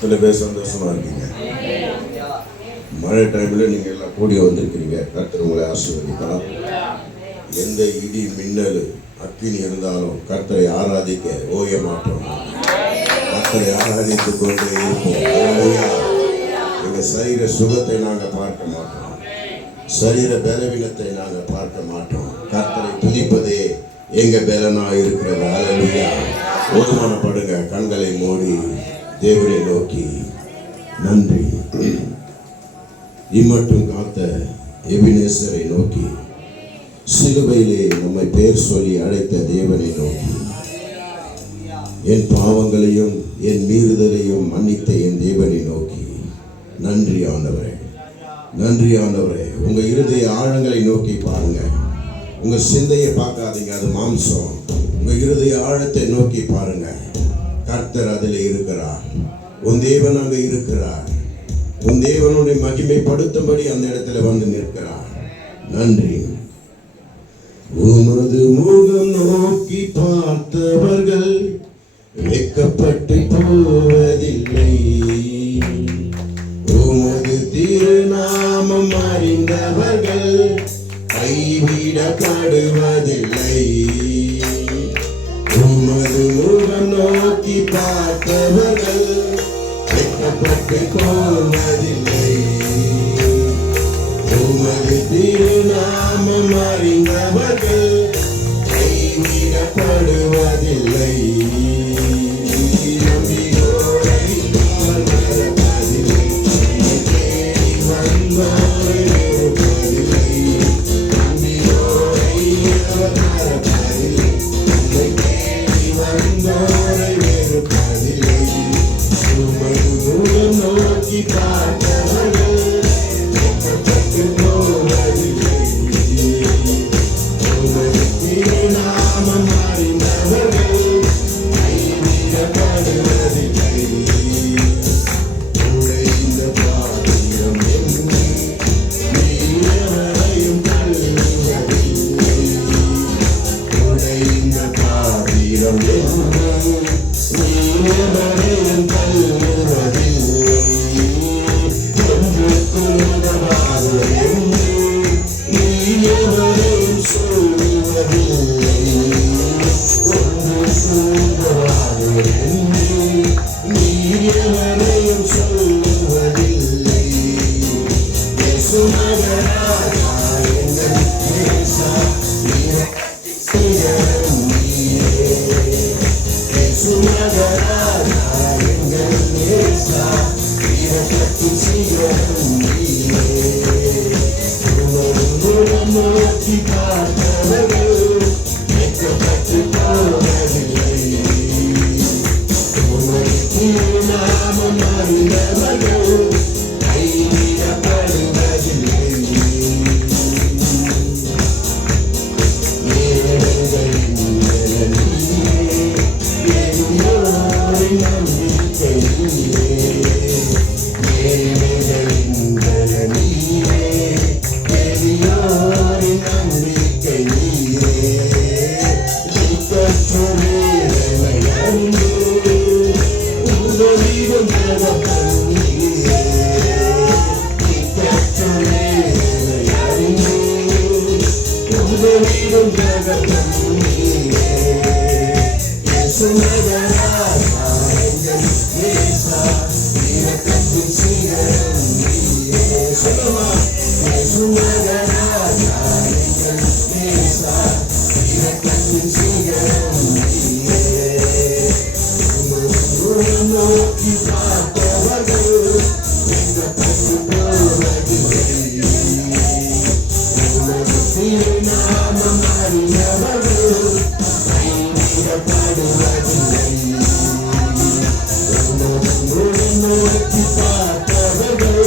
சில பேர் சந்தோஷமா இருக்கீங்க. மழை டைமில் நீங்கள் எல்லாம் கூடி வந்திருக்கிறீங்க. கர்த்தர் உங்களை ஆசீர்வதிக்கலாம். எந்த இடி மின்னல் அக்கினி இருந்தாலும் கர்த்தரை ஆராதிக்க ஓய மாட்டோம். கர்த்தரை ஆராதித்துக் கொண்டே இருப்போம். எங்கள் சரீர சுகத்தை நாங்கள் பார்க்க மாட்டோம், சரீர பலவீனத்தை நாங்கள் பார்க்க மாட்டோம். கர்த்தரை துதிப்பதே எங்க பலனா இருக்கிறது. அல்லேலூயா. ஒருமானப்படுங்க. கண்களை மூடி தேவனை நோக்கி நன்றி. இம்மட்டும் காத்த எபினேசரை நோக்கி, சிலுவையிலே நம்மை பேர் சொல்லி அழைத்த தேவனை நோக்கி, என் பாவங்களையும் என் மீறுதலையும் மன்னித்த என் தேவனை நோக்கி நன்றி ஆண்டவரே, நன்றி ஆண்டவரே. உங்க இருதய ஆழங்களை நோக்கி பாருங்க. உங்க சிந்தையை பார்க்காதீங்க, அது மாம்சம். உங்க இருதய ஆழத்தை நோக்கி பாருங்க. கர்த்தர் அதில் இருக்கிறார். உன் தேவன் அங்கே இருக்கிறார். உன் தேவனுடைய மகிமைப்படுத்தும்படி அந்த இடத்துல வந்து நிற்கிறார். நன்றி. உமது முகம் நோக்கி பார்த்தவர்கள் வெட்கப்பட்டு போவதில்லை. உமது திருநாமம் அறிந்தவர்கள் கைவிடப்படுவதில்லை. உமது முகம் நோக்கி பார்த்தவர்கள் வெட்கப்பட்டு போவதில்லை. உமது திருநாமம் அறிந்தவர்கள் கைவிடப்படுவதில்லை. நம்பியோரை மறப்பதில்லை, தேடி வந்தோரை வெறுப்பதில்லை. நம்பியோரை மறப்பதில்லை, தேடி வந்தோரை வெறுப்பதில்லை. உமது முகம் நோக்கி பார்த்தவர்கள் வெட்கப்பட்டு போவதில்லை. உமது திருநாமம் அறிந்தவர்கள் கைவிடப்படுவதில்லை. உடைந்த பாத்திரம் என்று நீரையும் தள்ளுவதில்லை. உடைந்த பாத்திரம் என்று நீரையும் தள்ளுவதில்லை. என்று கூடவாது என்று நீரையும் சொல்லுவதில்லை. ஒன்று கூடவாது என்று நீரையும் சொல்லுவதில்லை. இயேசு மகராஜா எங்கள் நேசா இரக்கத்தின் சிகரம் நீரே. இயேசு மகராஜா எங்கள் நேசா இரக்கத்தின் சிகரம் நீரே. உமது முகம் நோக்கி பார்த்தவர்கள் வெட்கப்பட்டு போவதில்லை. உமது திருநாமம் அறிந்தவர்கள் கைவிடப்படுவதில்லை. ஏழைகளின் நலனிலே எளியோரின் நம்பிக்கை நீரே. ஏழைகளின் நலனிலே எளியோரின் நம்பிக்கை நீரே. திக்கற்றோரே என்னை அறிந்து உதவிடும் தகப்பன் நீரே. திக்கற்றோரே என்னை அறிந்து உதவிடும் தகப்பன் நீரே. இயேசு மகராஜா எங்கள் நேசா இரக்கத்தின் சிகரம் நீரே. சொல்லுமா. இயேசு மகராஜா எங்கள் நேசா இரக்கத்தின் சிகரம் நீரே. உமது முகம் நோக்கி பார்த்தவர்கள் வெட்கப்பட்டு போவதில்லை. உமது திருநாமம் அறிந்தவர்கள் கைவிடப்படுவதில்லை. உமது முகம் நோக்கி பார்த்தவர்கள்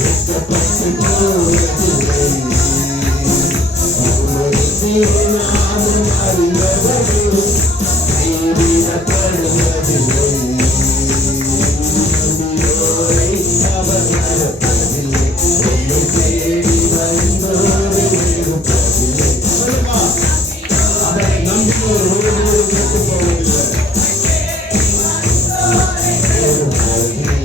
வெட்கப்பட்டு போவதில்லை. உமது திருநாமம் அறிந்தவர்கள் கைவிடப்படுவதில்லை. நம்பியோரை அவர் மறப்பதில்லை, உம்மை தேடி வந்தோரை வெறுப்பதில்லை. அவரை நம்பியோர் ஒருவரும் கெட்டுப் போவதில்லை. வெறுப்பதில்லை.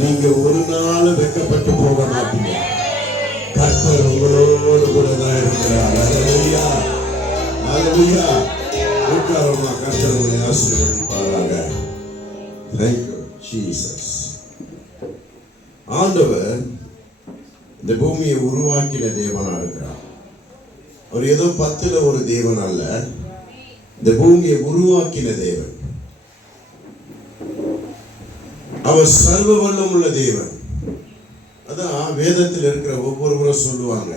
நீங்க ஒரு நாள் வெட்கப்பட்டு போக மாட்டீங்க. கர்த்தர் உங்களோடு கூட தான் இருக்கிறார். அல்லேலூயா, அல்லேலூயா. உட்காருமா, கர்த்தர் உங்களை ஆசீர்வதிப்பாராக. Thank you Jesus. ஆண்டவர் இந்த பூமியை உருவாக்கின தேவனா இருக்கிறார். அவர் ஏதோ 10ல ஒரு தேவன் அல்ல, இந்த பூமியை உருவாக்கின தேவன். அவர் சர்வ வல்லம் உள்ள தேவன். அதான் வேதத்தில் இருக்கிற ஒவ்வொருவரும் சொல்லுவாங்க,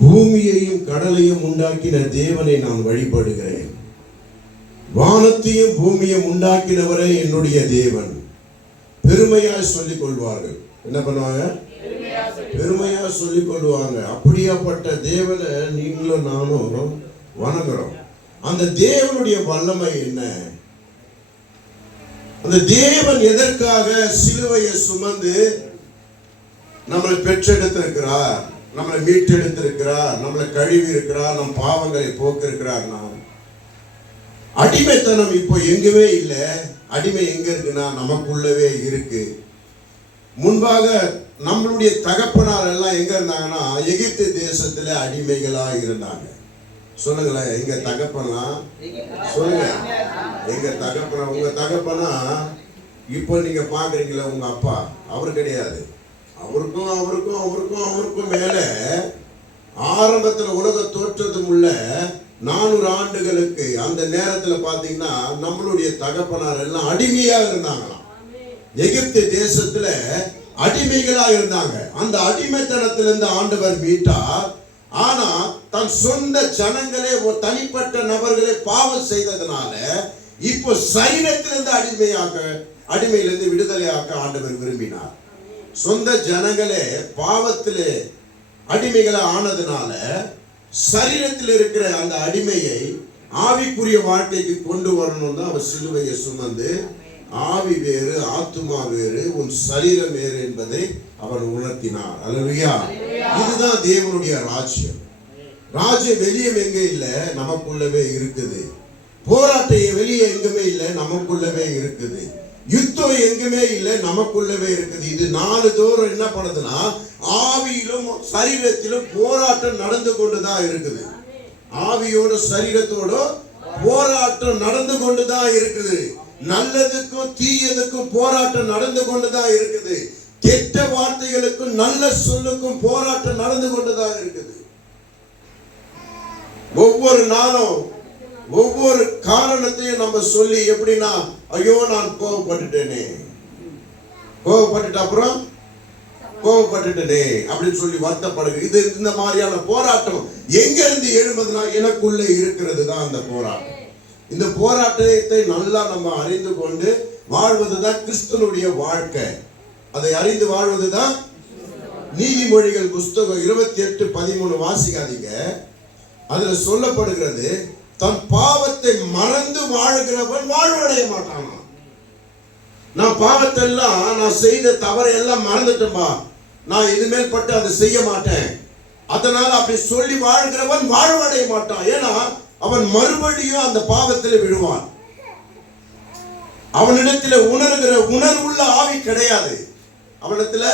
பூமியையும் கடலையும் உண்டாக்கின தேவனை நான் வழிபடுகிறேன், வானத்தையும் பூமியையும் உண்டாக்கினவரே என்னுடைய தேவன். பெருமையாய் சொல்லிக் கொள்வார்கள். என்ன பண்ணுவாங்க? பெருமையா சொல்லிக் கொள்வாங்க. அப்படியாப்பட்ட தேவனை நீங்களும் நானும் வணங்குறோம். அந்த தேவனுடைய வல்லமை என்ன? அந்த தேவன் எதற்காக சிலுவையை சுமந்து நம்மளை பெற்றெடுத்திருக்கிறார், நம்மளை மீட்டெடுத்திருக்கிறார், நம்மளை கழுவி இருக்கிறார், நம் பாவங்களை போக்கிருக்கிறார். அடிமைத்தனம் இப்போ எங்குமே இல்லை. அடிமை எங்க இருக்குன்னா நமக்குள்ளவே இருக்கு. முன்பாக நம்மளுடைய தகப்பனார் எல்லாம் எங்க இருந்தாங்கன்னா எகிப்து தேசத்துல அடிமைகளா இருந்தாங்க. சொல்லுங்களேன், எங்க தகப்பனா? சொல்லுங்க, எங்க தகப்பனா? உங்க தகப்பனா இப்போ நீங்க பாக்குறீங்களா? உங்க அப்பா அவர் கிடையாது. அவருக்கும் அவருக்கும் அவருக்கும் அவருக்கும் மேல ஆரம்பத்துல உலக தோற்றத்தும் உள்ள 400 ஆண்டுகளுக்கு அந்த நேரத்துல பாத்தீங்கன்னா நம்மளுடைய தகப்பனார் எல்லாம் அடிமையா இருந்தாங்களாம். எகிப்து தேசத்துல அடிமைகளா இருந்தாங்க. அந்த அடிமைத்தனத்திலிருந்து ஆண்டவர் மீட்டார். ஆனா தன் சொந்த ஜனங்களே, ஒரு தனிப்பட்ட நபர்களே பாவம் செய்ததுனால இப்போ சரீரத்திலிருந்து அடிமையிலிருந்து விடுதலையாக்க ஆண்டவர் விரும்பினார். சொந்த ஜனங்களே பாவத்திலே அடிமைகளா ஆனதுனால சரீரத்தில் இருக்கிற அந்த அடிமையை ஆவிக்குரிய வாழ்க்கைக்கு கொண்டு வரணும் தான் அவர் சிலுவையை சுமந்து, ஆவி வேறு ஆத்துமா வேறு, உன் சரீரம் வேறு என்பதை அவர் உணர்த்தினார். அல்லேலூயா. இதுதான் தேவனுடைய ராஜ்யம். ராஜ்யம் வெளியே எங்க இல்லை, நமக்குள்ளவே இருக்குது. போராட்டம் வெளியே எங்குமே இல்லை, நமக்குள்ளவே இருக்குது. யுத்தம் எங்குமே இல்லை, நமக்குள்ளவே இருக்குது. இது 4 தோறும் என்ன பண்ணுதுன்னா ஆவியிலும் சரீரத்திலும் போராட்டம் நடந்து கொண்டுதான் இருக்குது. ஆவியோட சரீரத்தோட போராட்டம் நடந்து கொண்டுதான் இருக்குது. நல்லதுக்கும் தீயதுக்கும் போராட்டம் நடந்து கொண்டுதான் இருக்குது. கெட்ட வார்த்தைகளுக்கும் நல்ல சொல்லுக்கும் போராட்டம் நடந்து கொண்டுதான் இருக்குது. ஒவ்வொரு நாளும் ஒவ்வொரு காரணத்தையும் நம்ம சொல்லி, எப்படின்னா, ஐயோ நான் கோபப்பட்டுட்டேனே, கோபப்பட்டுட்ட அப்புறம் கோபப்பட்டுட்டேனே அப்படின்னு சொல்லி வருத்தப்படுகிறது. இது இந்த மாதிரியான போராட்டம் எங்க இருந்து எழும்புதுன்னா எனக்குள்ளே இருக்கிறது தான் அந்த போராட்டம். இந்த போராட்டத்தை நல்லா நம்ம அறிந்து கொண்டு வாழ்வதுதான் கிறிஸ்துவனுடைய வாழ்க்கை. அதை அறிந்து வாழ்வதுதான் நீதிமொழிகள் புஸ்தகம் 28:13 வாசிக்காதீங்க. அதுல சொல்லப்படுகிறது, தன் பாவத்தை மறந்து வாழ்கிறவன் வாழ்வடைய மாட்டானா. நான் பாவத்தெல்லாம், நான் செய்த தவறை எல்லாம் மறந்துட்டேன்பா, நான் இனிமேல் பட்டு அதை செய்ய மாட்டேன், அதனால அப்படி சொல்லி வாழ்கிறவன் வாழ்வடைய மாட்டான். ஏன்னா அவன் மறுபடியும் அந்த பாவத்தில் விழுவான். அவனிடத்தில் உணர்கிற உணர்வுள்ள ஆவி கிடையாது. அவனிடத்துல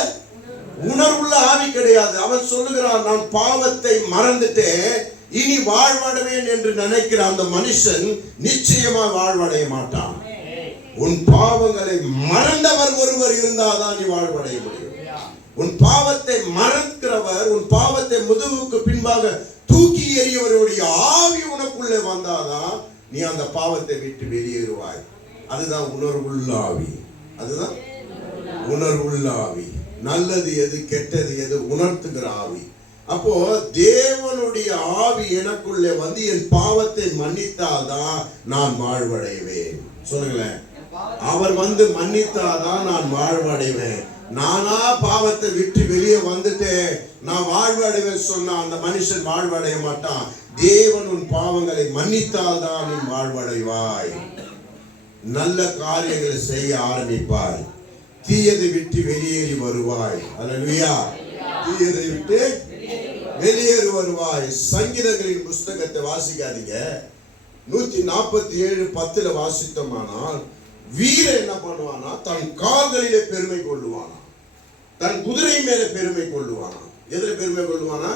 உணர்வுள்ள ஆவி கிடையாது. அவன் சொல்லுகிறான், நான் பாவத்தை மறந்துட்டேன், இனி வாழ்வடைவேன் என்று நினைக்கிற அந்த மனுஷன் நிச்சயமா வாழ்வடைய மாட்டான். உன் பாவங்களை மறந்தவர் ஒருவர் இருந்தாதான் நீ வாழ்வடைய முடியும். உன் பாவத்தை மறக்கிறவர், உன் பாவத்தை முதுகுக்கு பின்பாக தூக்கி எறியவருடைய ஆவி உனக்குள்ளே வந்தாதான் நீ அந்த பாவத்தை விட்டு வெளியேறுவாய். அதுதான் உணர்வுள்ள ஆவி. அதுதான் உணர்வுள்ள ஆவி. நல்லது எது கெட்டது எது உணர்த்துகிற ஆவி. அப்போ தேவனுடைய ஆவி எனக்குள்ளே வந்து என் பாவத்தை மன்னித்தாதான் நான் வாழ்வடைவேன். சொல்லுங்களேன், அவர் வந்து மன்னித்தாதான் நான் வாழ்வடைவேன். நானா பாவத்தை விட்டு வெளியே வந்துட்டேன், நான் வாழ்வடைவேன் சொன்னா அந்த மனுஷன் வாழ்வடைய மாட்டான். தேவன் உன் பாவங்களை மன்னித்தால்தான் நீ வாழ்வடைவாய். நல்ல காரியங்களை செய்ய ஆரம்பிப்பாய். தீயதை விட்டு வெளியேறி வருவாய். அல்லேலூயா. தீயதை விட்டு வெளியேறி வருவாய். சங்கீதங்களின் புஸ்தகத்தை வாசிக்காதீங்க. 147:10 வாசித்தோமானால், வீரன் என்ன பண்ணுவானா, தன் கால்களிலே பெருமை கொள்ளுவானா, தன் குதிரை மேல பெருமை கொள்ளுவானா. எதுல பெருமை கொள்ளுவானா?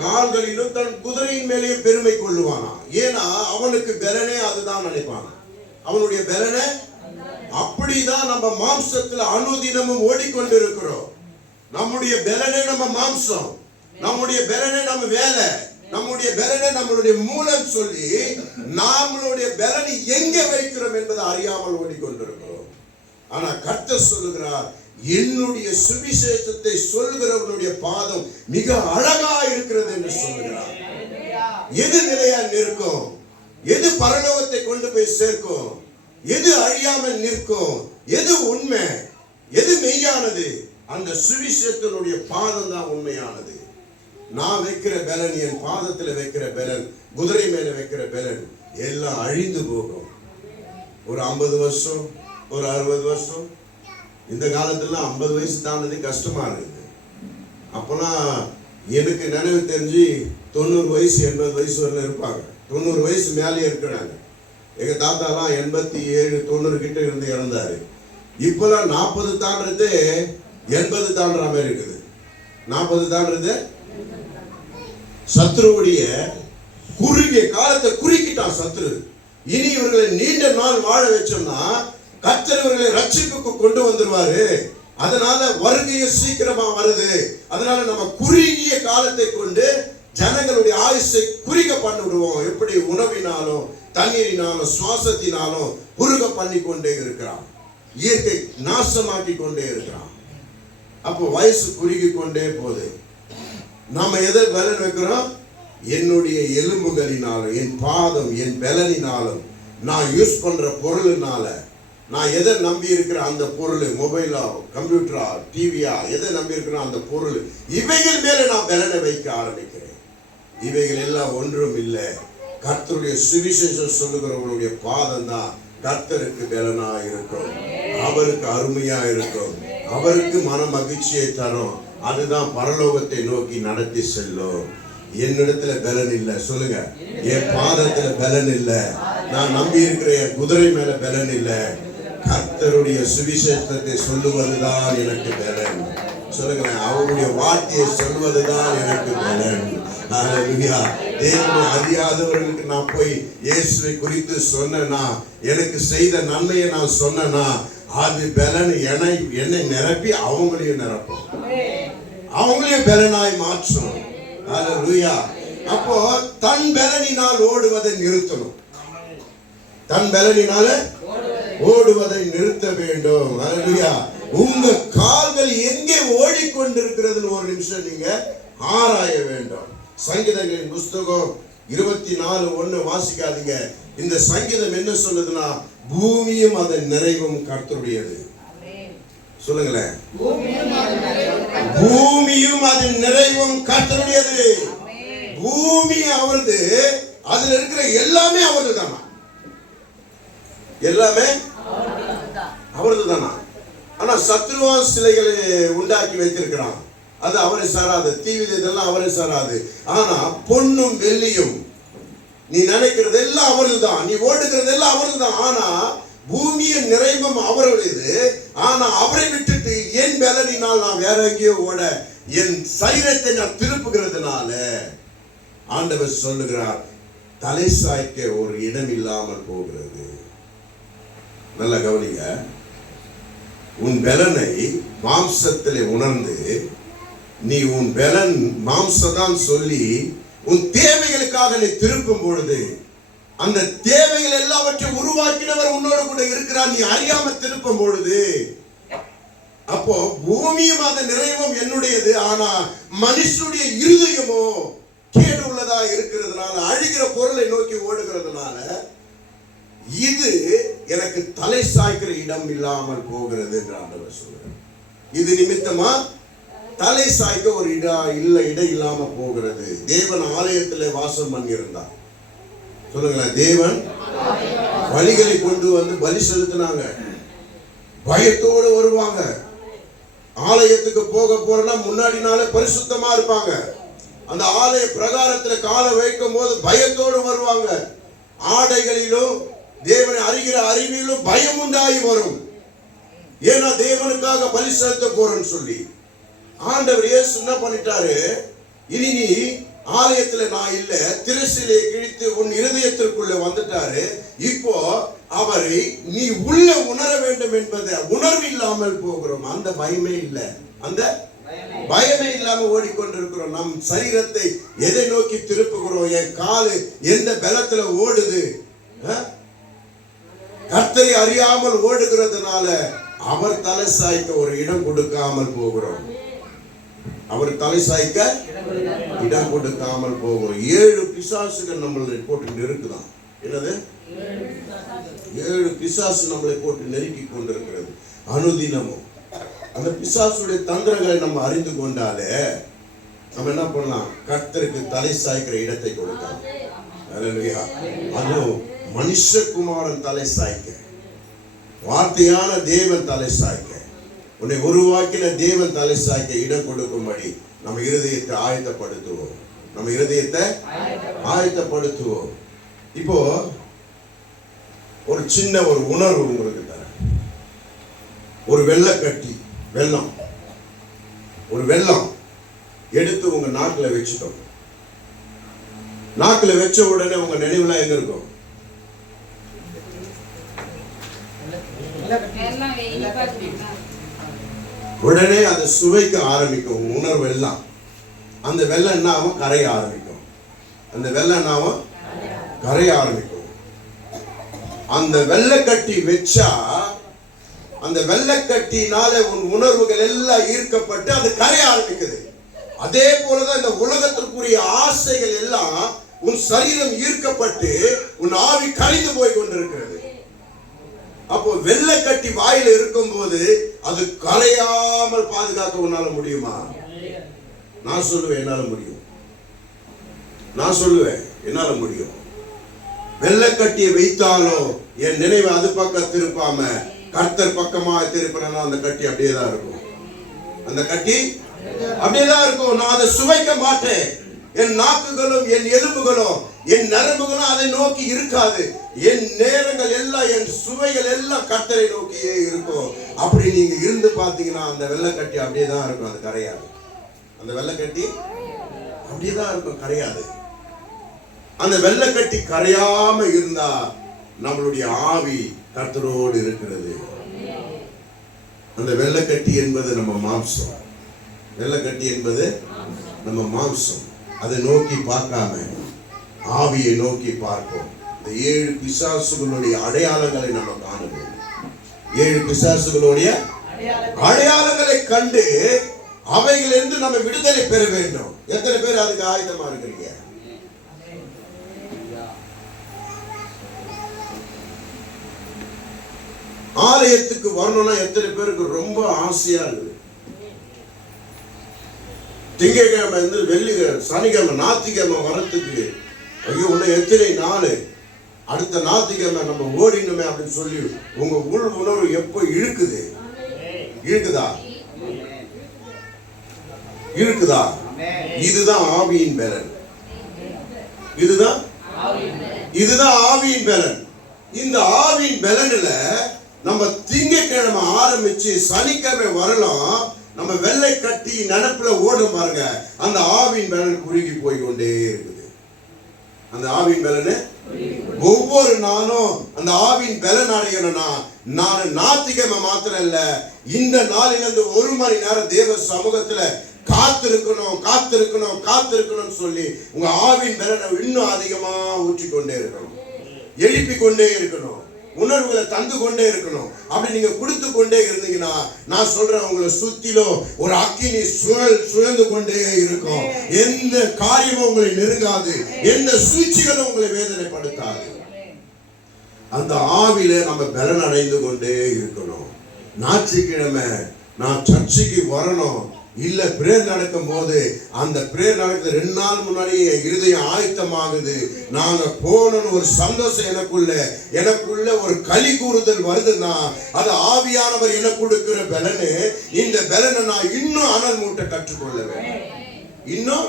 கால்களிலும் தன் குதிரையின் மேலேயே பெருமை கொள்ளுவானா. ஏன்னா அவனுக்கு பலனே அதுதான் நினைப்பானா. அவனுடைய பலனே அப்படிதான். நம்ம மாம்சத்துல அனுதினமும் ஓடிக்கொண்டிருக்கிறோம். நம்முடைய பலனே நம்ம மாம்சம், நம்முடைய பலனே நம்ம வேலை, நம்முடைய பலனை நம்மளுடைய மூலம் சொல்லி நம்மளுடைய பலனை எங்கே வைக்கிறோம் என்பதை அறியாமல் ஓடிக்கொண்டிருக்கிறோம். ஆனா கர்த்தர் சொல்லுகிறார், என்னுடைய சுவிசேஷத்தை சொல்கிறவனுடைய பாதம் மிக அழகா இருக்கிறது என்று சொல்லுகிறார். எது நிலையா நிற்கும், எது பரலோகத்தை கொண்டு போய் சேர்க்கும், எது அழியாமல் நிற்கும், எது உண்மை, எது மெய்யானது, அந்த சுவிசேஷத்தினுடைய பாதம் தான் உண்மையானது. நான் வைக்கிற பலன், என் பாதத்துல வைக்கிற பலன், குதிரை மேல வைக்கிற பலன் எல்லாம் அழிந்து போகும். ஒரு 50 வருஷம், ஒரு 60 வருஷம், இந்த காலத்துல 50 வயசு தாண்டது கஷ்டமா இருக்குது. அப்பெல்லாம் எனக்கு நினைவு தெரிஞ்சு 90 வயசு 80 வயசு வரல இருப்பாங்க. 90 வயசு மேலே இருக்கிறாங்க. எங்க தாத்தாலாம் 87 90 கிட்ட இருந்து இறந்தாரு. இப்பெல்லாம் 40 தாண்டது 80 தாண்டுற மாதிரி இருக்குது. 40 தாண்டது சத்ருவுடைய குறுகிய காலத்தை குறுக்கிட்டான் சத்ரு. இனி இவர்களை நீண்ட நாள் வாழ வச்சோம்னா கர்த்தர் இவர்களை ரட்சிப்புக்கு கொண்டு வந்துருவாரு. அதனால வருகையும் சீக்கிரமா வருது. அதனால நம்ம குறுகிய காலத்தை கொண்டு ஜனங்களுடைய ஆயுசை குறுக பண்ணி விடுவோம். எப்படி உணவினாலும் தண்ணீரினாலும் சுவாசத்தினாலும் குறுக பண்ணி கொண்டே இருக்கிறான். இயற்கை நாசமாக்கி கொண்டே இருக்கிறான். அப்போ வயசு குறுகி கொண்டே போகுது. நாம எதை பலன் வைக்கிறோம்? என்னுடைய எலும்புகளினாலும் என் பாதம் என் பலனினாலும் நான் யூஸ் பண்ற பொருளினால, நான் எதை நம்பி இருக்கிற அந்த பொருள், மொபைலா கம்ப்யூட்டரா டிவியா, எதை நம்பி இருக்கிற அந்த பொருள், இவைகள் மேல நான் பலனை வைக்க ஆரம்பிக்கிறேன். இவைகள் எல்லாம் ஒன்றும் இல்லை. கர்த்தருடைய சுவிசேஷம் சொல்லுகிறவங்களுடைய பாதம் தான் கர்த்தருக்கு பலனா இருக்கும், அவருக்கு அருமையா இருக்கும், அவருக்கு மன மகிழ்ச்சியை தரும். அதுதான் பரலோகத்தை நோக்கி நடத்தி செல்லும். என்னிடத்துல பலன் இல்லை சொல்லுங்க, என் பாதத்துல பலன் இல்லை, நான் நம்பி இருக்கிற என் குதிரை மேல பலன் இல்லை. கர்த்தருடைய சுவிசேஷத்தை சொல்லுவதுதான் எனக்கு பலன். சொல்லுங்க, அவருடைய வார்த்தையை சொல்வதுதான் எனக்கு பலன். ஹல்லேலூயா. தேவனை அறியாதவர்களுக்கு நான் போய் இயேசுவை குறித்து சொன்னேன்னா, எனக்கு செய்த நன்மையை நான் சொன்னேன்னா, அது பலன் என்னை நிரப்பி அவங்களையும் நிரப்பும், அவங்களையும் பலனாய் மாற்றும். ஹல்லேலூயா. அப்போ தன் பலனினால் ஓடுவதை நிறுத்தணும். தன் பலனினால ஓடுவதை நிறுத்த வேண்டும். ஹல்லேலூயா. உங்க கால்கள் எங்கே ஓடிக்கொண்டிருக்கிறது ஒரு நிமிஷம் நீங்க ஆராய வேண்டும். சங்கீதங்களின் புஸ்தகம் 24:1 வாசிக்காதீங்க. இந்த சங்கீதம் என்ன சொல்லுதுன்னா, பூமியும் அதன் நிறைவும் கர்த்தருடையது. சொல்லுங்களேன், பூமியும் அதன் நிறைவும் கர்த்தருடையது. பூமி அவரது, அதுல இருக்கிற எல்லாமே அவரது தானா? எல்லாமே அவரது தானா? ஆனா சத்ருவான் சிலைகளை உண்டாக்கி வைத்திருக்கிறான், அது அவரை சாராது. தீவிர இதெல்லாம் அவரை சாராது. ஆனா பொன்னும் வெள்ளியும், நீ நினைக்கிறது எல்லாம் அவரது தான், நீ ஓடுகிறது எல்லாம் அவரது தான். ஆனா பூமியின் நிறைவும் அவருடையது. ஆனா அவரை விட்டுட்டு என் பலனினால் நான் வேற எங்கேயோ ஓட, என் சரீரத்தை நான் திருப்புகிறதுனால ஆண்டவர் சொல்லுகிறார், தலை சாய்க்க ஒரு இடம் இல்லாமல் போகிறது. நல்ல கவனிங்க. உன் பலனை மாம்சத்திலே உணர்ந்து, நீ உன் பலன் மாம்சதான் சொல்லி உன் தேவைகளுக்காக நீ திருப்பும் பொழுது, அந்த தேவைகள் எல்லாவற்றையும் உருவாக்கினவர் உன்னோடு கூட இருக்கிறார். நீ அறியாம திருப்பும் பொழுது, அப்போ பூமியும் அதன் நிறைவும் என்னுடையது. ஆனா மனுஷனுடைய இருதயமோ கேடு உள்ளதா இருக்கிறதுனால, அழிகிற பொருளை நோக்கி ஓடுகிறதுனால, இது எனக்கு தலை சாய்க்கிற இடம் இல்லாமல் போகிறது என்று ஆண்டவர் சொல்றார். இது நிமித்தமா தலை சாய்க்க ஒரு இடம் இல்லாம போகிறது. தேவன் ஆலயத்தில் வாசம் பண்ணியிருந்தார். சொல்லுங்களேன், தேவன் பலிகளை கொண்டு வந்து பலி செலுத்தினாங்க. பயத்தோடு வருவாங்க. ஆலயத்துக்கு போறனா முன்னாடி நாளே பரிசுத்தமா இருப்பாங்க. அந்த ஆலய பிரகாரத்துல காலை வைக்கும் போது பயத்தோடு வருவாங்க. ஆடைகளிலும் தேவனை அறிகிற அறிவிலும் பயம் உண்டாகி வரும். ஏன்னா தேவனுக்காக பலி செலுத்த போறேன்னு சொல்லி ஆண்டவர் இயேசு என்ன பண்ணிட்டாரு, இனி நீ ஆலயத்துல நான் இல்ல, திரைசிலை கிழித்து உன் இருதயத்திற்குள்ள வந்துட்டாரு. இப்போ அவரை நீ உள்ள உணர வேண்டும் என்பதை உணர்வு இல்லாமல் போகிறோம். அந்த பயமே இல்லை, அந்த பயமே இல்லாம ஓடிக்கொண்டிருக்கிறோம். நம் சரீரத்தை எதை நோக்கி திருப்புகிறோம்? என் காலு எந்த பலத்துல ஓடுது? கர்த்தரை அறியாமல் ஓடுகிறதுனால அவர் தலை சாய்க்க ஒரு இடம் கொடுக்காமல் போகிறோம். அவர் தலை சாய்க்க இடம் கொடுக்காமல் போகிறோம். 7 பிசாசுகள் நம்மளை போட்டு நெருக்குதான். என்னது? 7 பிசாசு நம்மளை போட்டு நெருக்கி கொண்டிருக்கிறது அனுதினமும். அந்த பிசாசுடைய தந்திரங்களை நம்ம அறிந்து கொண்டாலே நம்ம என்ன பண்ணலாம்? கர்த்தருக்கு தலை சாய்க்கிற இடத்தை கொடுக்கலாம். அதுவும் மனுஷகுமாரன் தலை சாய்க்க, வார்த்தையான தேவன் தலை சாய்க்க, உன்னை உருவாக்கின தேவன் தலை சாய்க்க இடம் கொடுக்கும்படி நம்ம இருதயத்தை ஆயத்தப்படுத்துவோம். நம்ம இருதயத்தை ஆயத்தப்படுத்துவோம். இப்போ ஒரு சின்ன ஒரு உணர்வு உங்களுக்கு தரேன். ஒரு வெள்ளக்கட்டி, வெள்ளம், ஒரு வெள்ளம் எடுத்து உங்க நாக்குல வச்சுட்டோம். நாக்குல வச்ச உடனே உங்க நினைவுலாம் எங்க இருக்கும்? உடனே அதை சுவைக்க ஆரம்பிக்கும் உணர்வு எல்லாம். அந்த வெள்ளம் என்ன ஆகும்? கரைய ஆரம்பிக்கும். அந்த வெள்ளம் என்ன ஆகும்? கரைய ஆரம்பிக்கும். அந்த வெள்ளக்கட்டி வச்சா அந்த வெள்ளக்கட்டினால உன் உணர்வுகள் எல்லாம் ஈர்க்கப்பட்டு அது கரைய ஆரம்பிக்குது. அதே போலதான் இந்த உலகத்திற்குரிய ஆசைகள் எல்லாம் உன் சரீரம் ஈர்க்கப்பட்டு உன் ஆவி கரைந்து போய் கொண்டிருக்கிறது. அப்போ வெள்ளக்கட்டி வாயில இருக்கும் போது அது கரையாமல் பாதுகாக்க உன்னால முடியுமா? நான் சொல்லுவேன், என்னால முடியும். நான் சொல்லுவேன், என்னால முடியும். வெள்ளக்கட்டியை வைத்தாலும் என் நினைவை அது பக்கம் திருப்பாம கர்த்தர் பக்கமா திருப்பினா அந்த கட்டி அப்படியே தான் இருக்கும். அந்த கட்டி அப்படியேதான் இருக்கும். நான் அதை சுவைக்க மாட்டேன். என் நாக்குகளும் என் எலும்புகளும் என் நரம்புகளும் அதை நோக்கி இருக்காது. என் நேரங்கள் எல்லாம் என் சுவைகள் எல்லாம் கர்த்தரை நோக்கியே இருக்கும். அப்படி நீங்க இருந்து பாத்தீங்கன்னா அந்த வெள்ளக்கட்டி அப்படியே தான் இருக்கும். அது கரையாது. அந்த வெள்ளக்கட்டி அப்படியே தான் இருக்கும், கரையாது. அந்த வெள்ளக்கட்டி கரையாம இருந்தா நம்மளுடைய ஆவி கர்த்தரோடு இருக்கிறது. அந்த வெள்ளக்கட்டி என்பது நம்ம மாம்சம். வெள்ளக்கட்டி என்பது நம்ம மாம்சம். அதை நோக்கி பார்க்காம ஆவியை நோக்கி பார்ப்போம். இந்த 7 பிசாசுகளுடைய அடையாளங்களை நம்ம காண வேண்டும். 7 பிசாசுகளுடைய அடையாளங்களை கண்டு அவைகளிலிருந்து நம்ம விடுதலை பெற வேண்டும். எத்தனை பேர் அதுக்கு ஆயுதமா இருக்கிறீங்க? ஆலயத்துக்கு வரணும்னா எத்தனை பேருக்கு ரொம்ப ஆசையா இருக்குது? திங்கட்கிழமை இருந்து வெள்ளிக்கிழமை, சனிக்கிழமை, ஞாயிற்றுக்கிழமை வரத்துக்கு ஐயோ இன்னும் எத்தனை நாள், அடுத்த ஞாயிற்றுக்கிழமை நம்ம ஓடினுமே அப்படின்னு சொல்லி உங்க உள் உணர்வு எப்போ இழுக்குது? இழுக்குதா? இருக்குதா? இதுதான் ஆவியின் பலன். இதுதான் ஆவியின் பலன். இந்த ஆவியின் பலன்ல நம்ம திங்கட்கிழமை ஆரம்பிச்சு சனிக்கிழமை வரலாம். நம்ம வெள்ளை கட்டி நினைப்புல ஓடும் பாருங்க. அந்த ஆவியின் பலன் குறுகி போய் கொண்டே இருக்குது. அந்த ஆவியின் பலனு ஒவ்வொரு நாளும் அந்த ஆவியின் பலன் அடையணும்னா நான் ஞாயிற்றுக்கிழமை மாத்திரம் இல்ல, இந்த நாளிலிருந்து 1 மணி நேரம் தேவ சமூகத்துல காத்திருக்கணும் சொல்லி உங்க ஆவியின் பலனை இன்னும் அதிகமா ஊற்றிக்கொண்டே இருக்கணும், எழுப்பி கொண்டே இருக்கணும், உணர்வுகளை தந்து கொண்டே இருக்கணும். அப்படி நீங்க கொடுத்து கொண்டே இருந்தீங்கன்னா நான் சொல்றேன், உங்களை சுத்திலும் ஒரு அக்கினி சுழந்து கொண்டே இருக்கும். எந்த காரியமும் உங்களை நெருங்காது, எந்த சூழ்ச்சிகளும் உங்களை வேதனைப்படுத்தாது. அந்த ஆவில நம்ம பலன் அடைந்து கொண்டே இருக்கணும். ஞாயிற்றுக்கிழமை நான் சர்ச்சைக்கு வரணும் இல்ல, பிரேயர் நடக்கும் போது அந்த பிரேயர் நடக்குது 2 நாள் முன்னாடி என் இருதயம் ஆயத்தமாகுது, நாங்க போகணும்னு ஒரு சந்தோஷம் எனக்குள்ள ஒரு களி கூறுதல் வருதுன்னா அது ஆவியானவர் எனக்கு கொடுக்கிற பலனு. இந்த பலனை நான் இன்னும் அனல் மூட்ட கற்றுக்கொள்ள வேண்டும். இன்னும்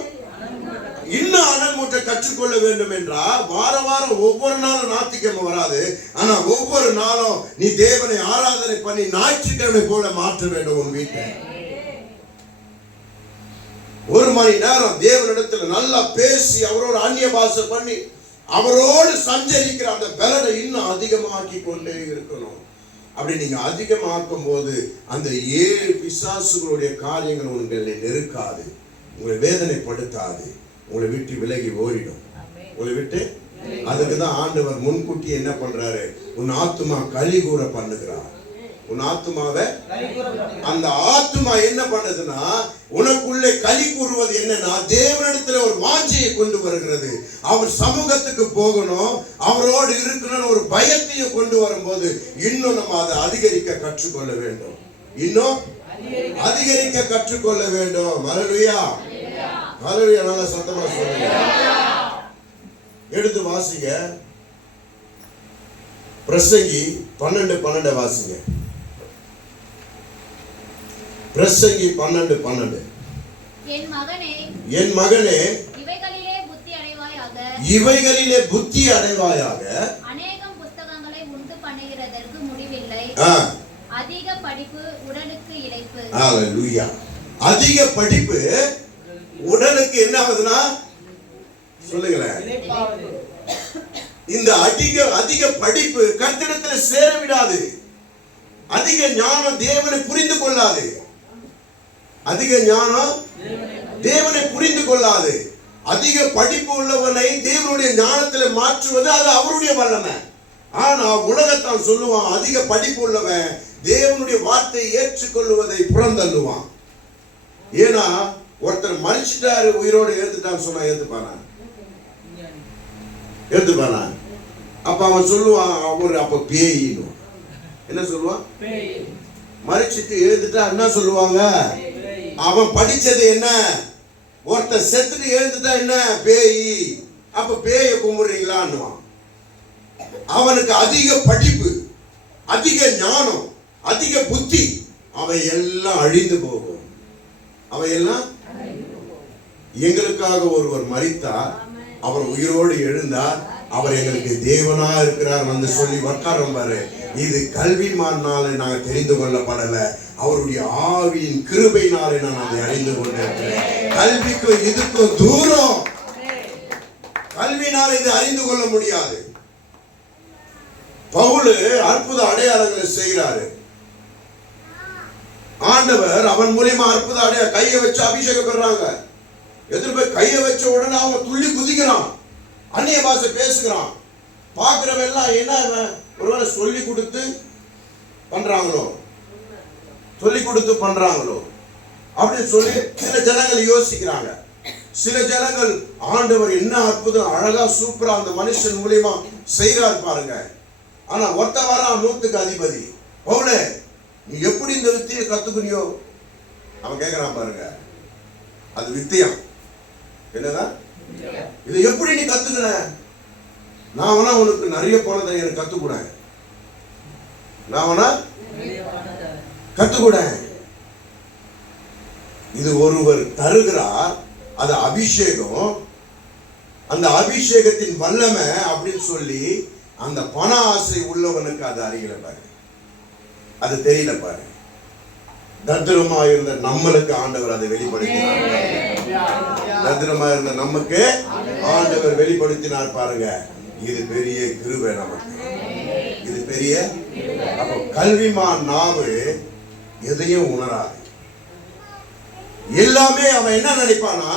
இன்னும் அனல் மூட்டை கற்றுக்கொள்ள வேண்டும் என்றால் வாரம் ஒவ்வொரு நாளும் ஞாயிற்றுக்கிழமை வராது. ஆனா ஒவ்வொரு நாளும் நீ தேவனை ஆராதனை பண்ணி ஞாயிற்றுக்கிழமை போல மாற்ற வேண்டும். உன் வீட்டை ஒரு மணி நேரம் தேவனிடத்துல நல்லா பேசி அவரோட அந்நிய பாஷை பண்ணி அவரோடு சஞ்சரிக்கிற அந்த பலனை இன்னும் அதிகமாக்கி கொண்டே இருக்கணும். அப்படி நீங்க அதிகமாக்கும் போது அந்த 7 பிசாசுகளுடைய காரியங்கள் உங்களை நெருக்காது, உங்களை வேதனைப்படுத்தாது, உங்களை விட்டு விலகி ஓடிடும். உங்களை விட்டு அதுக்குதான் ஆண்டவர் முன்கூட்டி என்ன பண்றாரு, உன் ஆத்துமா களி கூற பண்ணுகிறார். உன் ஆத்துமாவை அந்த ஆத்துமா என்ன பண்ணுதுன்னா உனக்குள்ளே களி கூறுவது என்னன்னா தேவனிடத்துல ஒரு வாஞ்சையை கொண்டு வருகிறது. அவர் சமூகத்துக்கு போகணும், அவரோடு இருக்கணும்னு ஒரு பயத்தையும் கொண்டு வரும்போது இன்னும் நம்ம அதை அதிகரிக்க கற்றுக்கொள்ள வேண்டும். இன்னும் அதிகரிக்க கற்றுக்கொள்ள வேண்டும். ஹல்லேலூயா, ஹல்லேலூயா. நல்ல சத்தமா சொல்லுங்க. எடுத்து வாசிங்க. பிரசங்கி 12:12 வாசிங்க. பிரசங்கி 12:12. என் மகனே இவைகளிலே புத்தி அடைவாயாக. அநேகம் புத்தகங்களை உண்டு பண்ணுகிறதற்கு முடிவில்லை. அதிக படிப்பு உடலுக்கு இளைப்பு. ஹல்லேலூயா. அதிக படிப்பு உடலுக்கு என்ன ஆகுதுன்னா சொல்லுங்களேன். இந்த அதிக படிப்பு கர்த்தரிடத்தில் சேர விடாது. அதிக ஞானம் தேவனை புரிந்து கொள்ளாது. அதிக ஞானம் தேவனை புரிந்து கொள்ளாது. அதிக படிப்பு உள்ளவனை தேவனுடைய ஞானத்தில் மாற்றுவது அது அவருடைய வல்லமை. ஆனா உலகத்தான் சொல்லுவான், அதிக படிப்பு உள்ளவன் தேவனுடைய வார்த்தையை ஏற்றுக்கொள்வதை புறந்தள்ளுவான். ஏன்னா ஒருத்தர் மறிச்சிட்டாரு, உயிரோடு ஏத்துட்டான்னு சொன்னா ஏத்துப்பானா? அப்ப அவன் சொல்லுவான், அவர் அப்ப பேயின்னு. என்ன சொல்லுவான்? மறிச்சிட்டு எழுந்துட்டா என்ன சொல்லுவாங்க? அவன் படிச்சது என்ன? ஒருத்தர் செத்துட்டு எழுந்துட்டா என்ன? பேய். அப்ப பேயை கும்பிடுறீங்களான்னுவான். அவனுக்கு அதிக படிப்பு, அதிக ஞானம், அதிக புத்தி, அவை எல்லாம் அழிந்து போகும். அவையெல்லாம் எங்களுக்காக ஒருவர் மரித்தார், அவர் உயிரோடு எழுந்தார், அவர் எங்களுக்கு தேவனா இருக்கிறார் வந்து சொல்லி உட்காரம் பாரு. இது கல்விமானாலே நாங்கள் தெரிந்து கொள்ளப்படல, அவருடைய ஆவியின் கிருபையினாலே நான் அதை அறிந்து கொண்டிருக்கிறேன். கல்விக்கும் இதுக்கும் தூரம். கல்வினால் இது அறிந்து கொள்ள முடியாது. பவுல் அற்புத அடையாளங்களை செய்கிறாரு. ஆண்டவர் அவன் மூலியமா அற்புத அடையாள கையை வச்சு அபிஷேகம் பெறாங்க. எதிர்ப்பு கையை வச்ச உடனே அவன் துள்ளி குதிக்கிறான், அந்நிய பாஷை பேசுகிறான். பார்க்கிறவெல்லாம் என்ன ஒருவேளை சொல்லி கொடுத்து பண்றாங்களோ அப்படின்னு சொல்லி சில ஜனங்கள் யோசிக்கிறாங்க. சில ஜனங்கள் ஆண்டவர் என்ன அற்புதம் அழகா சூப்பரா அந்த மனுஷன் மூலியமா செய்யறாரு பாருங்க. ஆனா ஒருத்த வாரம் 100க்கு அதிபதி. பவுலே, நீ எப்படி இந்த வித்தையை கத்துக்கிறியோ? அவன் கேட்கிறான் பாருங்க, அது வித்தியம். என்னதான் இதை எப்படி நீ கத்துக்கிற? நான் வேணா உனக்கு நிறைய பணத்தை எனக்கு கத்துக்கூட, நான் வேணா கத்துக்கூட. இது ஒருவர் தருகிறார், அது அபிஷேகம். அந்த அபிஷேகத்தின் வல்லமை அப்படின்னு சொல்லி அந்த பண ஆசை உள்ளவனுக்கு அது அறியல பாரு, அது தெரியல பாரு. தத்திரமா இருந்த நம்மளுக்கு ஆண்டவர் அதை வெளிப்படுத்தினார். தத்திரமா இருந்த நமக்கு ஆண்டவர் வெளிப்படுத்தினார் பாருங்க. இது பெரிய கிருபை நமக்கு, இது பெரிய. அப்ப கல்விமான் நாவு எதையும் உணராது. எல்லாமே அவன் என்ன நினைப்பானா,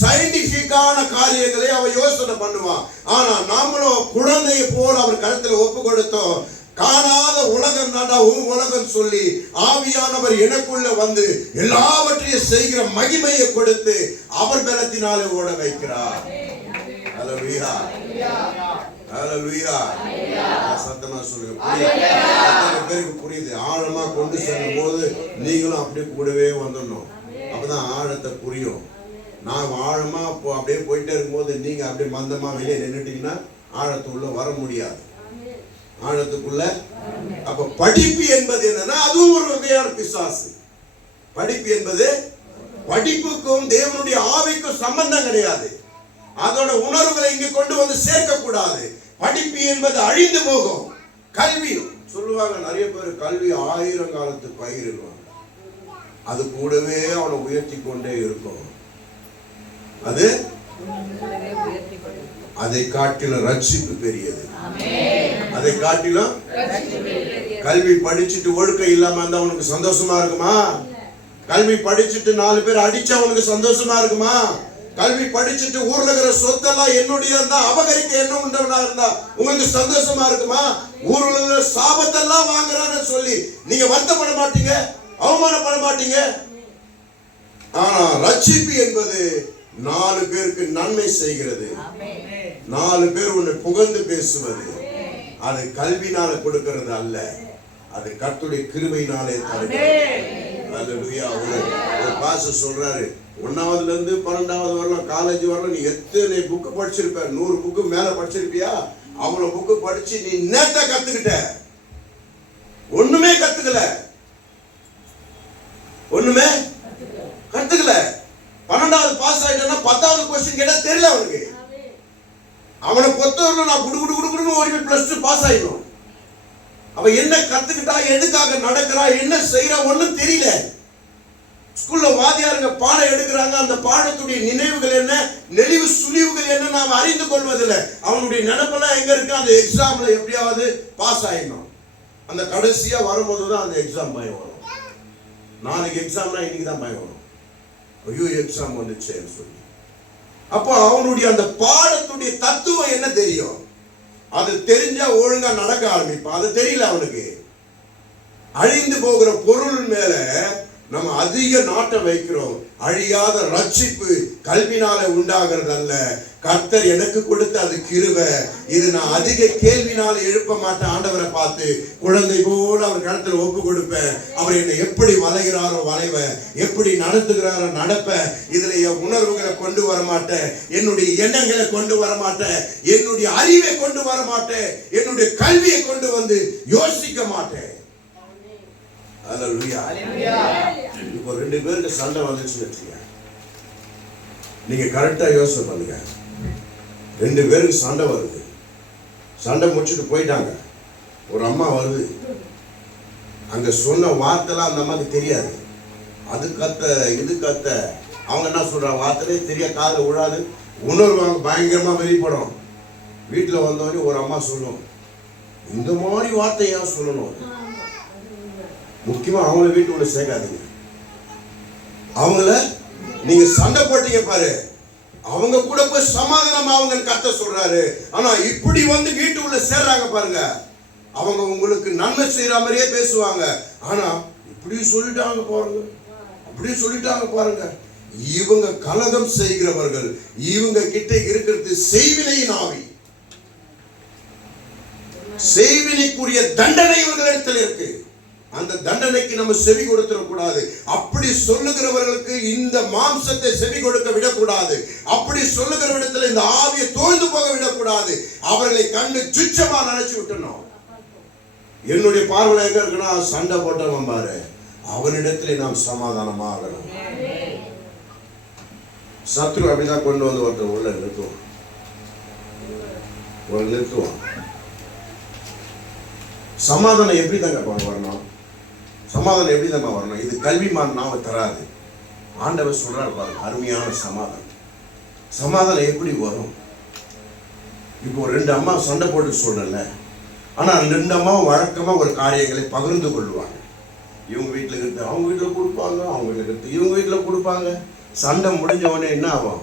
சயின்டிபிக்கான காரியங்களை அவன் யோசனை பண்ணுவான். ஆனா நாமளும் குழந்தையை போல அவர் கருத்துல ஒப்பு கொடுத்தோம். காணாத உலகம் தாண்டா உன் உலகம் சொல்லி ஆவியானவர் எனக்குள்ள வந்து எல்லாவற்றையும் செய்கிற மகிமையை கொடுத்து அவர் பலத்தினாலே ஓட வைக்கிறார். ஹல்லேலூயா, ஹல்லேலூயா. சத்தமா சொல்லுங்க. எத்தனை பேருக்கு புரியுது? ஆழமா கொண்டு செல்லும் போது நீங்களும் அப்படியே கூடவே வந்துடணும். அப்பதான் ஆழத்தை புரியும். நான் ஆழமா அப்படியே போயிட்டே இருக்கும்போது நீங்க அப்படியே மந்தமா வெளியே நின்றுட்டீங்கன்னா ஆழத்துக்குள்ள வர முடியாது. ஆழத்துக்குள்ள அப்ப படிப்பு என்பது என்னன்னா அதுவும் ஒரு வகையான பிசாசு. படிப்பு என்பது படிப்புக்கும் தேவனுடைய ஆவிக்கும் சம்பந்தம் கிடையாது. அதோட உணர்வுகளை இங்க கொண்டு வந்து சேர்க்க கூடாது. படிப்பு என்பது அழிந்து போகும். கல்வி சொல்லுவாங்க, நிறைய பேர் கல்வி 1000 காலத்து பயிரிடுவாங்க. அது கூடவே அவனை உயர்த்தி கொண்டே இருக்கும். அது அதை காட்டிலும் ரட்சிப்பு பெரியது. அதை காட்டிலும் கல்வி படிச்சுட்டு ஒழுக்கம் இல்லாம இருந்தா அவனுக்கு சந்தோஷமா இருக்குமா? கல்வி படிச்சுட்டு 4 பேர் அடிச்சா அவனுக்கு சந்தோஷமா இருக்குமா? கல்வி படிச்சுட்டு ஊர்ல இருக்கிற சொத்தெல்லாம் என்னுடைய இருந்தா அபகரிக்க என்ன உண்டவனா இருந்தா உங்களுக்கு சந்தோஷமா இருக்குமா? ஊர்ல இருக்கிற சாபத்தெல்லாம் வாங்குறான்னு சொல்லி நீங்க வருத்தப்பட மாட்டீங்க, அவமானப்பட மாட்டீங்க. ஆனா ரட்சிப்பு என்பது 4 பேருக்கு நன்மை செய்கிறது. 4 பேர் உன்னை புகழ்ந்து பேசுவது. அது கல்வினால கொடுக்கிறது அல்ல, அது கர்த்தருடைய கிருபையினாலே தருகிறது. அல்லேலூயா. ஒரு பாஸ்டர் சொல்றாரு, 1ஆவதுல இருந்து 12ஆவது வரலாம், காலேஜ் வரலாம், நீ எத்தனை புக்கு படிச்சிருப்ப? 100 புக்கு மேல படிச்சிருப்பியா? அவ்வளவு புக்கு படிச்சு நீ நேத்த கத்துக்கிட்ட? ஒண்ணுமே கத்துக்கல. ஒண்ணுமே கத்துக்கல. 12ஆவது பாஸ் ஆயிட்டா 10ஆவது கொஸ்டின் கேட்டா தெரியல அவனுக்கு. அவனை பொறுத்தவரைக்கும் நான் குடு குடு குடுன்னு ஓடி +2 பாஸ் ஆயிடும். அவன் என்ன கத்துக்கிட்டா, எதுக்காக நடக்கிறா, என்ன செய்யறா ஒண்ணும் தெரியல. ஸ்கூல்ல வாத்தியாருங்க பாடம் எடுக்கிறாங்க, அந்த பாடத்துடைய நினைவுகள் என்ன, நெளிவு சுழிவுகள் என்ன நாம் அறிந்து கொள்வதில்லை. அவனுடைய நினைப்பெல்லாம் எங்க இருக்கு? அந்த எக்ஸாம்ல எப்படியாவது பாஸ் ஆயிடணும். அந்த கடைசியா வரும்போதுதான் அந்த எக்ஸாம் பயம் வரும். நாளைக்கு எக்ஸாம்னா இன்னைக்கு தான் பயம் வரும். ஐயோ எக்ஸாம் வந்துச்சேன்னு சொல்லி. அப்போ அவனுடைய அந்த பாடத்துடைய தத்துவம் என்ன தெரியும்? அது தெரிஞ்சா ஒழுங்கா நடக்க ஆரம்பிப்பான். அது தெரியல அவனுக்கு. அழிந்து போகிற பொருள் மேல நம்ம அதிக நாட்டம் வைக்கிறோம். அழியாத ரட்சிப்பு கல்வினால உண்டாகிறது அல்ல, கர்த்தர் எனக்கு கொடுத்த அது கிருபை. இது நான் அதிக கேள்வினால எழுப்ப மாட்டேன். ஆண்டவரை பார்த்து குழந்தை போல அவர் கருத்துல ஒப்பு கொடுப்பேன். அவர் என்னை எப்படி வளைகிறாரோ வளைவேன், எப்படி நடத்துகிறாரோ நடப்பேன். இதுல என் உணர்வுகளை கொண்டு வர மாட்டேன், என்னுடைய எண்ணங்களை கொண்டு வர மாட்டேன், என்னுடைய அறிவை கொண்டு வர மாட்டேன், என்னுடைய கல்வியை கொண்டு வந்து யோசிக்க மாட்டேன். அல்லேலூயா. இப்போ 2 பேருக்கு சண்டை வந்துச்சுன்னு வச்சுங்க, நீங்க கரெக்டா யோசனை பண்ணுங்க. 2 பேருக்கு சண்டை வருது. சண்டை முடிச்சுட்டு போயிட்டாங்க. ஒரு அம்மா வருது. அங்க சொன்ன வார்த்தைலாம் அந்த அம்மாவுக்கு தெரியாது. அது கத்த இது கத்த, அவங்க என்ன சொல்றாங்க வார்த்தையே தெரிய, காதுல விழாது. உணர்வாங்க பயங்கரமா வெளிப்படும். வீட்டுல வந்தவொடனே ஒரு அம்மா சொல்லும், இந்த மாதிரி வார்த்தை ஏன் சொல்லணும்? முக்கியமா அவங்கள வீட்டுக்குள்ள சேர்க்காதீங்க. அவங்கள நீங்க சண்டை போட்டீங்க பாரு, அவங்க கூட போய் சமாதானம் அவங்க கத்த சொல்றாரு. ஆனா இப்படி வந்து வீட்டுக்குள்ள சேர்றாங்க பாருங்க, அவங்க உங்களுக்கு நன்மை செய்யற மாதிரியே பேசுவாங்க. ஆனா இப்படி சொல்லிட்டாங்க பாருங்க, அப்படி சொல்லிட்டாங்க பாருங்க. இவங்க கலகம் செய்கிறவர்கள். இவங்க கிட்ட இருக்கிறது செய்வினையின் ஆவி. செய்வினைக்குரிய தண்டனை இவர்களிடத்தில் இருக்கு. அந்த தண்டனைக்கு நம்ம செவி கொடுத்துடக்கூடாது. அப்படி சொல்லுகிறவர்களுக்கு இந்த மாம்சத்தை செவி கொடுக்க விடக்கூடாது. அப்படி சொல்லுகிற இடத்துல இந்த ஆவியை தோய்ந்து போக விடக்கூடாது. அவர்களை கண்டு சுச்சமா நினைச்சு விட்டணும். என்னுடைய பார்வையில் எங்க இருக்குன்னா, சண்டை போட்டவன் பாரு, அவனிடத்துல நாம் சமாதானமா ஆகணும். சத்ரு அப்படிதான் கொண்டு வந்து ஒருத்தர் உள்ள நிறுத்துவான். சமாதானம் எப்படி தாங்க வரணும்? சமாதானம் எப்படி தான் வரணும்? இது கல்விமான் நாம தராது. ஆண்டவர் சொல்றாரு பாருங்க, அருமையான சமாதானம். சமாதானம் எப்படி வரும்? இப்போ 2 அம்மா சண்டை போட்டு சொல்லல, ஆனா 2 அம்மாவும் வழக்கமா ஒரு காரியங்களை பகிர்ந்து கொள்வாங்க. இவங்க வீட்டுல இருந்து அவங்க வீட்டுல கொடுப்பாங்க, அவங்க வீட்டுல இருந்து இவங்க வீட்டுல கொடுப்பாங்க. சண்டை முடிஞ்ச உடனே என்ன ஆகும்?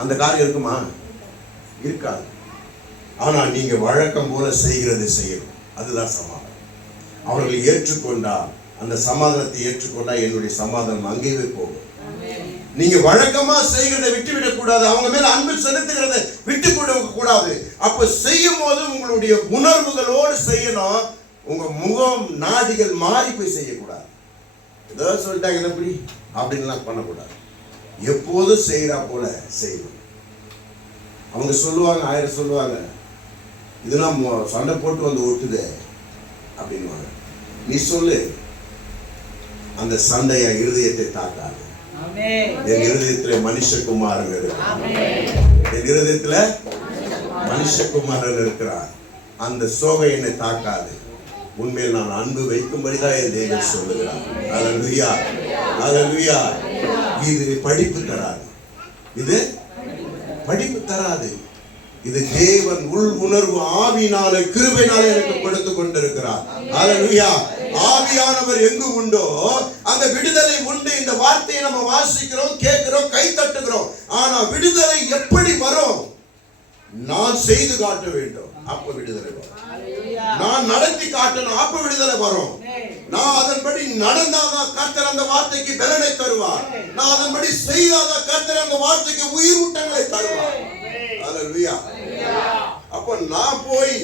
அந்த காரியம் இருக்குமா? இருக்காது. ஆனா நீங்க வழக்கம் போல செய்கிறது செய்யணும். அதுதான் சமாதானம். அவர்களை ஏற்றுக்கொண்டா, அந்த சமாதானத்தை ஏற்றுக்கொண்டா என்னுடைய சமாதானம் அங்கேயே போகும். நீங்க வழக்கமா செய்கிறதை விட்டுவிடக் கூடாது. அவங்க மேல அன்பு செலுத்துகிறத விட்டு கொடுக்க கூடாது. அப்ப செய்யும் போது உங்களுடைய உணர்வுகளோடு செய்யணும். உங்க முகம் நாடிகள் மாறி போய் செய்யக்கூடாது. ஏதாவது சொல்லிட்டாங்க எப்படி அப்படின்லாம் பண்ணக்கூடாது. எப்போதும் செய்யறா போல செய்யணும். அவங்க சொல்லுவாங்க, 1000 சொல்லுவாங்க, இதெல்லாம் சண்டை போட்டு வந்து ஒட்டுது அப்படின்வாங்க. நீ சொல்லு, அந்த சண்டைய இருதயத்தை தாக்காது. என் இருதயத்துல மனுஷகுமாரன் இருக்கிறார். என் இருதயத்துல மனுஷகுமாரன் இருக்கிறார். அந்த சோகை என்னை தாக்காது. உண்மையில் நான் அன்பு வைக்கும்படிதான் என் தேவன் சொல்லுகிறார். அல்லேலூயா, அல்லேலூயா. இது படிப்பு தராது. இது படிப்பு தராது. இது தேவன் உள் உணர்வு ஆவியினாலே கிருபையினாலே எனக்கு கொடுத்து கொண்டிருக்கிறார். அல்லேலூயா. ஆவியானவர் எங்கு உண்டோ அங்க விடுதலை உண்டு. இந்த வார்த்தையை நம்ம வாசிக்கிறோம், கேட்கிறோம், கை தட்டுகிறோம். ஆனா விடுதலை எப்படி வரும்? நான் செய்து காட்ட வேண்டும், அப்ப விடுதலை வரும். நான் நடத்தி காட்டணும், அப்ப விடுதலை வரும். நான் அதன்படி நடந்தாதான் கர்த்தர் அந்த வார்த்தைக்கு பலனை தருவார். நான் அதன்படி செய்தாதான் கர்த்தர் அந்த வார்த்தைக்கு உயிர் ஊட்டங்களை தருவார். அல்லேலூயா. அப்ப நான் போய்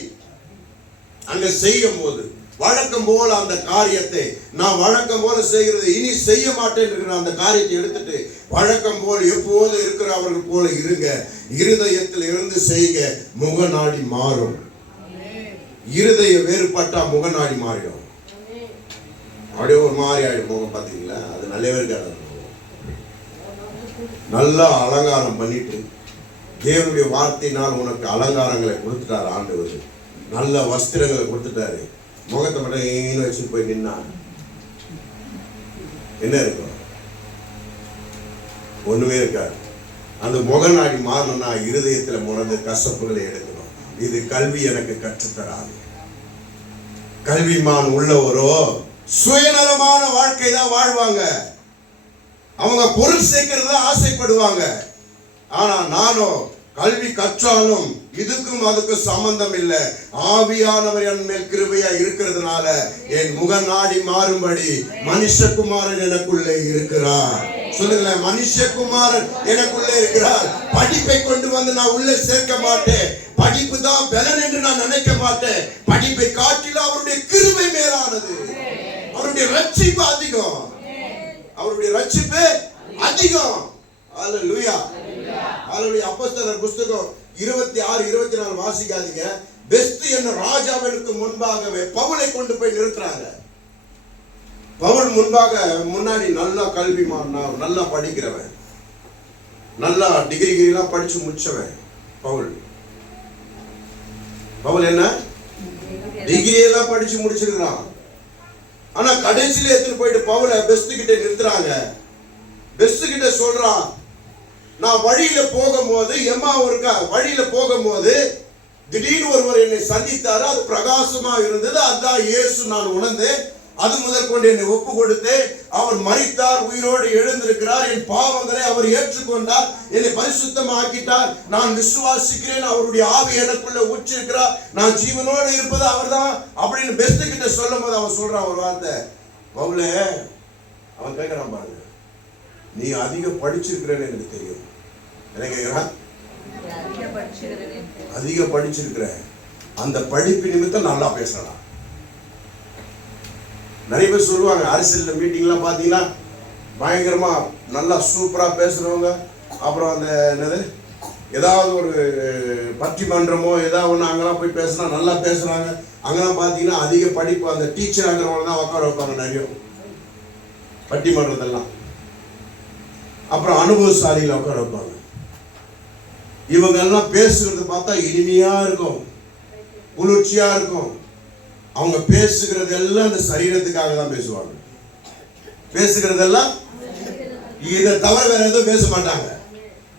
அங்க செய்யும் போது வழக்கம் போல அந்த காரியத்தை நான் வழக்கம் போல செய்கிறது இனி செய்ய மாட்டேன் இருக்கிற அந்த காரியத்தை எடுத்துட்டு வழக்கம் போல எப்போது இருக்கிறவர்கள் போல இருங்க. இருதயத்தில் இருந்து செய்க, முகநாடி மாறும். இருதய வேறுபட்டா முகநாடி மாறிடும். அப்படியே ஒரு மாதிரி ஆயிடும் முகம். பாத்தீங்களா? அது நல்லவே இருக்காது. நல்லா அலங்காரம் பண்ணிட்டு தேவனுடைய வார்த்தையினால் உனக்கு அலங்காரங்களை கொடுத்துட்டாரு ஆண்டவர். நல்ல வஸ்திரங்களை கொடுத்துட்டாரு. முகத்தை மட்டும் ஏன்னு வச்சுட்டு போய் நின்னா என்ன இருக்கும்? ஒண்ணுமே இருக்காது. அந்த முகநாடி மாறணும்னா இருதயத்துல முறந்து கசப்புகளை எடுக்கணும். இது கல்வி எனக்கு கற்றுத்தராது. கல்விமான் உள்ளவரோ சுயநலமான வாழ்க்கை தான் வாழ்வாங்க. அவங்க பொருள் சேர்க்கிறது ஆசைப்படுவாங்க. ஆனா நானும் கல்வி கற்றாலும் இதுக்கும் அதுக்கும் சம்பந்தம் இல்லை. ஆவியானவர் என் மேல் கிருபையா இருக்கிறதுனால என் முகநாடி மாறும்படி மனுஷகுமாரன் எனக்குள்ளே இருக்கிறார். சொல்லுங்களேன், மனுஷகுமாரன் எனக்குள்ளே இருக்கிறார். படிப்பை கொண்டு வந்து நான் உள்ளே சேர்க்க மாட்டேன். படிப்பு தான் பலன் என்று நான் நினைக்க மாட்டேன். படிப்பை காட்டிலும் அவருடைய கிருபை மேலானது. அவருடைய ரட்சிப்பு அதிகம். அவருடைய ரட்சிப்பு அதிகம். அல்லேலூயா, அல்லேலூயா. அப்போஸ்தலர் புத்தகம் 26-24 வாசிக்காதீங்க. பெஸ்ட் என்ன ராஜாவிற்கு முன்பாகவே பவுலை கொண்டு போய் நிறுத்துறாங்க. பவுல் முன்னாடி நல்லா கல்விமான், நல்லா படிக்கிறவன், நல்லா டிகிரிலாம் படிச்சு முடிச்சவன். பவுல் என்ன டிகிரி எல்லாம் படிச்சு முடிச்சிருக்கிறான். ஆனா கடைசியில எடுத்துட்டு போயிட்டு பவுலை பெஸ்ட் கிட்ட நிறுத்துறாங்க. பெஸ்ட் கிட்ட சொல்றான், நான் வழியில போகும்போது வழியில போகும்போது திடீர்னு ஒருவர் என்னை சந்தித்தாரு. அது பிரகாசமா இருந்தது. அதுதான் இயேசு. நான் உணர்ந்தேன். அது முதல் கொண்டு என்னை ஒப்பு கொடுத்து அவர் மரித்தார், உயிரோடு எழுந்திருக்கிறார். என் பாவங்களை அவர் ஏற்றுக்கொண்டார், என்னை பரிசுத்தமாக்கிட்டார். நான் விசுவாசிக்கிறேன். அவருடைய ஆவி எனக்குள்ள உச்சிருக்கிறார். நான் ஜீவனோடு இருப்பது அவர்தான் அப்படின்னு பெஸ்ட் கிட்ட சொல்லும் போது அவன் சொல்றான் ஒரு வார்த்தை. பவுலே, அவன் கேட்கிறான், பாருங்க, நீ அதிகம் படிச்சிருக்கிறேன்னு எனக்கு தெரியும். என்ன கேட்கிறான்? அதிக படிச்சிருக்கிற. அந்த படிப்பு நிமித்தம் நல்லா பேசலாம். நிறைய பேர் சொல்லுவாங்க, அரசியல் மீட்டிங்லாம் பார்த்தீங்கன்னா பயங்கரமா நல்லா சூப்பரா பேசுறவங்க. அப்புறம் அந்த என்னது ஏதாவது ஒரு பட்டிமன்றமோ ஏதாவது ஒன்று அங்கெல்லாம் போய் பேசினா நல்லா பேசுறாங்க. அங்கெல்லாம் பார்த்தீங்கன்னா அதிக படிப்பு அந்த டீச்சர் ஆகிறவங்க தான் உட்கார வைப்பாங்க நிறைய பட்டிமன்றத்தெல்லாம். அப்புறம் அனுபவசாலியில் உட்கார வைப்பாங்க. இவங்க எல்லாம் பேசுறது பார்த்தா இனிமையா இருக்கும், குளிர்ச்சியா இருக்கும். அவங்க பேசுகிறது எல்லாம் இந்த சரீரத்துக்காக தான் பேசுவாங்க. பேசுகிறதெல்லாம் இதை தவிர வேற எதுவும் பேச மாட்டாங்க.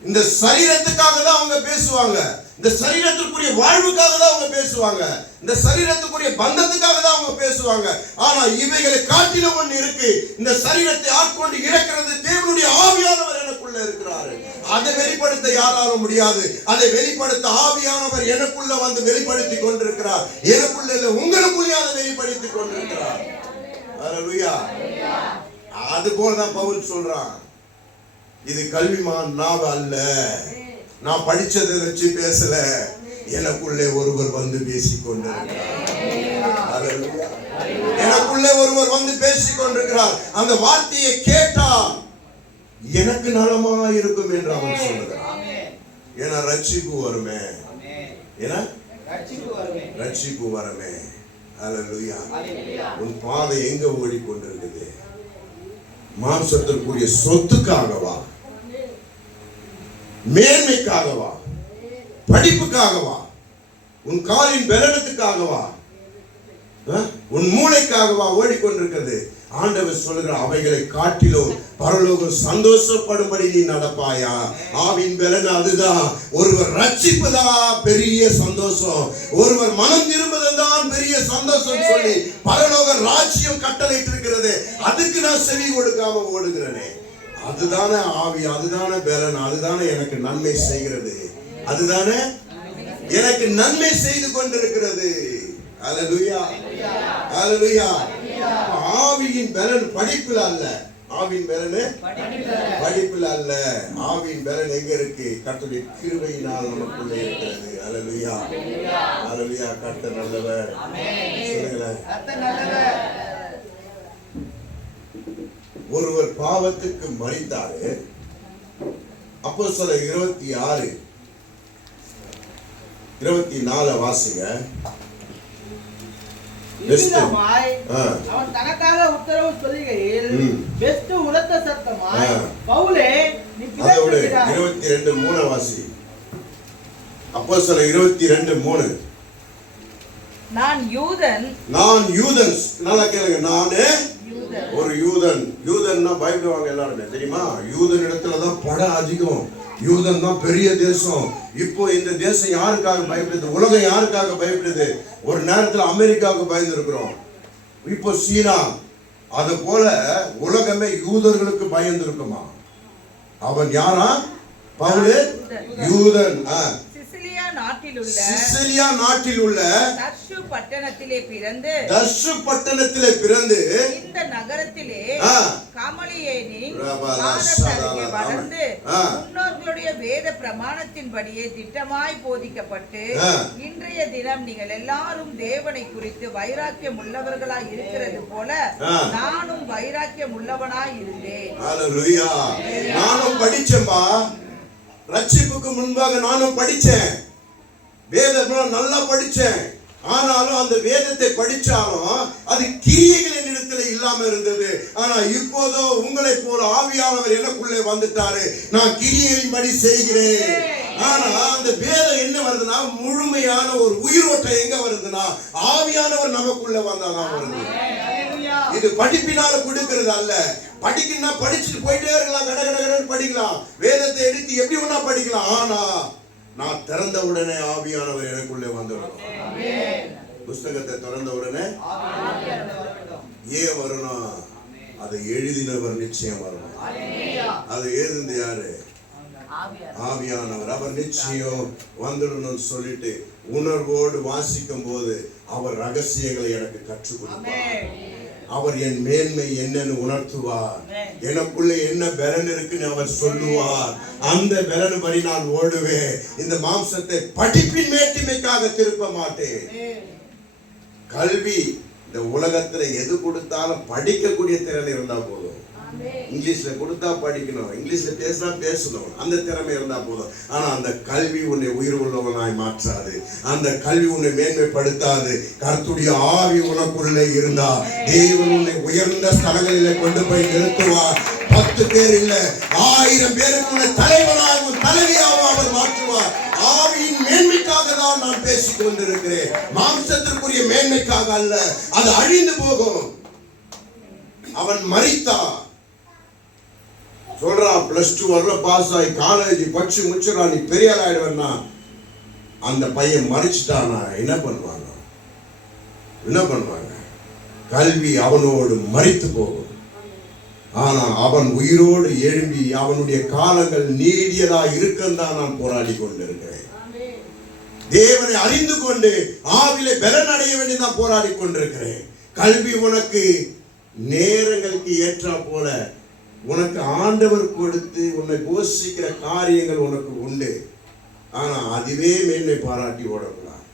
இந்த சரீரத்துக்காக தான் அவங்க பேசுவாங்க. இந்த சரீரத்துக்குரிய வாழ்வுக்காக தான் அவங்க பேசுவாங்க. இந்த சரீரத்துக்குரிய பந்தத்துக்காக தான் அவங்க பேசுவாங்க. ஆனா இவைகளை காட்டிலும் ஒன்று இருக்கு. இந்த சரீரத்தை ஆட்கொண்டு இழக்கிறது தேவனுடைய ஆவியானவர் எனக்குள்ள இருக்கிறாரு. அதை வெளிப்படுத்த யாராலும் முடியாது. அதை வெளிப்படுத்த ஆவியானவர் எனக்குள்ள வந்து வெளிப்படுத்தி கொண்டிருக்கிறார். எனக்குள்ள இல்ல, உங்களுக்குள்ளே அதை வெளிப்படுத்தி கொண்டிருக்கிறார். அல்லேலூயா. அது போலதான் பவுல் சொல்றான், இது கல்விமான் நாவ அல்ல, நான் படிச்சதை வச்சு பேசல, எனக்குள்ளே ஒருவர் வந்து பேசிக் கொண்டிருக்கிறார். எனக்குள்ளே ஒருவர் வந்து பேசிக் கொண்டிருக்கிறார். அந்த வார்த்தையை கேட்டால் எனக்கு நலமா இருக்கும் என்று அவன் சொல்லுகிறான். ஏன்னா ரட்சிப்பு வருமே, ஏன்னா ரட்சிப்பு வருமே. அல்லேலூயா. உன் பாதை எங்க ஓடிக்கொண்டிருக்குது? மாம்சத்திற்குரிய சொத்துக்காகவா, மேன்மைக்காகவா, படிப்புக்காகவா, உன் காலின் பலனத்துக்காகவா, உன் மூளைக்காகவா ஓடிக்கொண்டிருக்கிறது? ஆண்டவர் சொல்லுகிற அவைகளை காட்டிலும் பரலோகம் சந்தோஷப்படும்படி நீ நடப்பாயா? ஆவின் பலன் அதுதான். ஒருவர் ரட்சிப்பதான் பெரிய சந்தோஷம், ஒருவர் மனம் திரும்புவதுதான் பெரிய சந்தோஷம் சொல்லி பரலோக ராஜ்யம் கட்டளையிட்டு இருக்கிறது. அதுக்கு நான் செவி கொடுக்காம ஓடுகிறேனே, அதுதானே ஆவி, அதுதானே பலன், அதுதானே எனக்கு நன்மை செய்கிறது, அதுதானே எனக்கு நன்மை செய்து கொண்டிருக்கிறது. அல்லேலூயா, அல்லேலூயா. ஆவியின் பலன் படிப்புல அல்ல, ஆவியின் பலன் படிப்புல அல்ல. ஆவியின் பலன் எங்க இருக்கு? கர்த்தருடைய கிருபையினால் நமக்குள்ளே இருக்கிறது. அல்லேலூயா, அல்லேலூயா. கர்த்தர் நல்லவர். ஒருவர் பாவத்துக்கு மரித்தாரு. அப்போஸ்தலர் 26:24 வாசிங்க. அவன் தனக்காக உத்தரவு சொல்லுகையில் பெஸ்ட் உரத்த சத்தமாய், பவுலே நீ 22:3 வாசி. அப்போஸ்தலர் 22:3. நான் யூதன். நல்லா கேளுங்க. நானே ஒரு யூதன். யூதன்னா பயப்படுவாங்க எல்லாருமே, தெரியுமா? யூதன் இடத்துலதான் படம் அதிகம். யூதன் தான் பெரிய தேசம். இப்போ இந்த தேசம் யாருக்காக பயப்படுது? உலகம் யாருக்காக பயப்படுது? ஒரு நேரத்தில் அமெரிக்காவுக்கு பயந்து இருக்கிறோம், இப்போ சீனா. அது போல உலகமே யூதர்களுக்கு பயந்து இருக்குமா? அவன் யாரா? பவுல் யூதன். சிசிலியா நாட்டில் உள்ள தர்சு பட்டணத்திலே பிறந்து இந்த நகரத்திலே கமலியேலின் பாதத்தருகே வளர்ந்து முன்னோர்களுடைய வேத பிரமாணத்தின்படியே திட்டமாய் போதிக்கப்பட்டு இன்றைய தினம் நீங்கள் எல்லாரும் தேவனை குறித்து வைராக்கியம் உள்ளவர்களாய் இருக்கிறது போல நானும் வைராக்கியம் உள்ளவனாய் இருந்தேன். அல்லேலூயா. நானும் படிச்சேன்பா. ரட்சிப்புக்கு முன்பாக நானும் படிச்சேன், வேதம் நல்லா படிச்சேன். ஆனாலும் அந்த வேதத்தை படிச்சாலும் அது கிரியைகளின் இடத்துல இல்லாம இருந்தது. ஆனா இப்போதோ உங்களை போல ஆவியானவர் எனக்குள்ளே வந்துட்டாரு. நான் கிரியையின்படி செய்கிறேன். ஆனா அந்த வேதம் என்ன வருதுன்னா, முழுமையான ஒரு உயிரோட்டம் எங்க வருதுன்னா, ஆவியானவர் நமக்குள்ள வந்தாதான் வருது. இது படிப்பினால கொடுக்கிறது அல்ல. படிக்கணும்னா படிச்சுட்டு போயிட்டே இருக்கலாம், கடகடன்னு படிக்கலாம், வேதத்தை எடுத்து எப்படி ஒண்ணா படிக்கலாம். ஆனா நான் திறந்த உடனே ஆவியானவர் எனக்குள்ளே வந்துடும். புஸ்தகத்தை திறந்த உடனே ஏன் வரணும்? அதை எழுதினவர் நிச்சயம் வரணும். அது எழுதுந்து யாரு? ஆவியானவர். அவர் நிச்சயம் வந்துடணும்னு சொல்லிட்டு உணர்வோடு வாசிக்கும் போது அவர் ரகசியங்களை எனக்கு கற்றுக் கொடுப்பார். அவர் என் மேன்மை என்னன்னு உணர்த்துவார். எனக்குள்ள என்ன பலன் இருக்குன்னு அவர் சொல்லுவார். அந்த பலன் படி நான் ஓடுவேன். இந்த மாம்சத்தை படிப்பின் மேட்டிமைக்காக திருப்ப மாட்டேன். கல்வி இந்த உலகத்துல எது கொடுத்தாலும் படிக்கக்கூடிய திறன் இருந்தா போதும். இங்கிலீஷ்ல கொடுத்தா படிக்கணும், இங்கிலீஷ்ல பேசினா பேசணும், அந்த திறமை இருந்தா போதும். ஆனா அந்த கல்வி உன்னை உயிர் உள்ளவனாய் மாற்றாது, அந்த கல்வி உன்னை மேன்மைப்படுத்தாது. கர்த்தருடைய ஆவி உனக்குள்ளே இருந்தா தேவன் உன்னை உயர்ந்த ஸ்தலங்களிலே கொண்டு போய் நிறுத்துவார். 10 பேர் இல்ல, 1000 பேருக்கு உன்னை தலைவனாகவும் தலைவியாகவும் அவர் மாற்றுவார். ஆவியின் மேன்மைக்காக தான் நான் பேசிக் கொண்டிருக்கிறேன், மாம்சத்திற்குரிய மேன்மைக்காக அல்ல. அது அழிந்து போகும். அவன் மரித்தான் சொல்றான், +2 வரல பாஸ் ஆகி காலேஜ் படிச்சு முடிச்சுடா, நீ பெரிய ஆள் ஆயிடுவேன்னா அந்த பையன் மறிச்சிட்டானா என்ன பண்ணுவாங்க? கல்வி அவனோடு மரித்து போகும். ஆனா அவன் உயிரோடு எழும்பி அவனுடைய காலங்கள் நீடியதா இருக்கந்தான் நான் போராடி கொண்டிருக்கிறேன். தேவனை அறிந்து கொண்டு ஆவிலே பலன் அடைய வேண்டி நான் போராடி கொண்டிருக்கிறேன். கல்வி உனக்கு நேரங்களுக்கு ஏற்றா போல உனக்கு ஆண்டவர் கொடுத்து உன்னை போஷிக்கிற காரியங்கள் உனக்கு உண்டு. ஆனா அதுவே மேன்மை பாராட்டி ஓடக்கூடாது.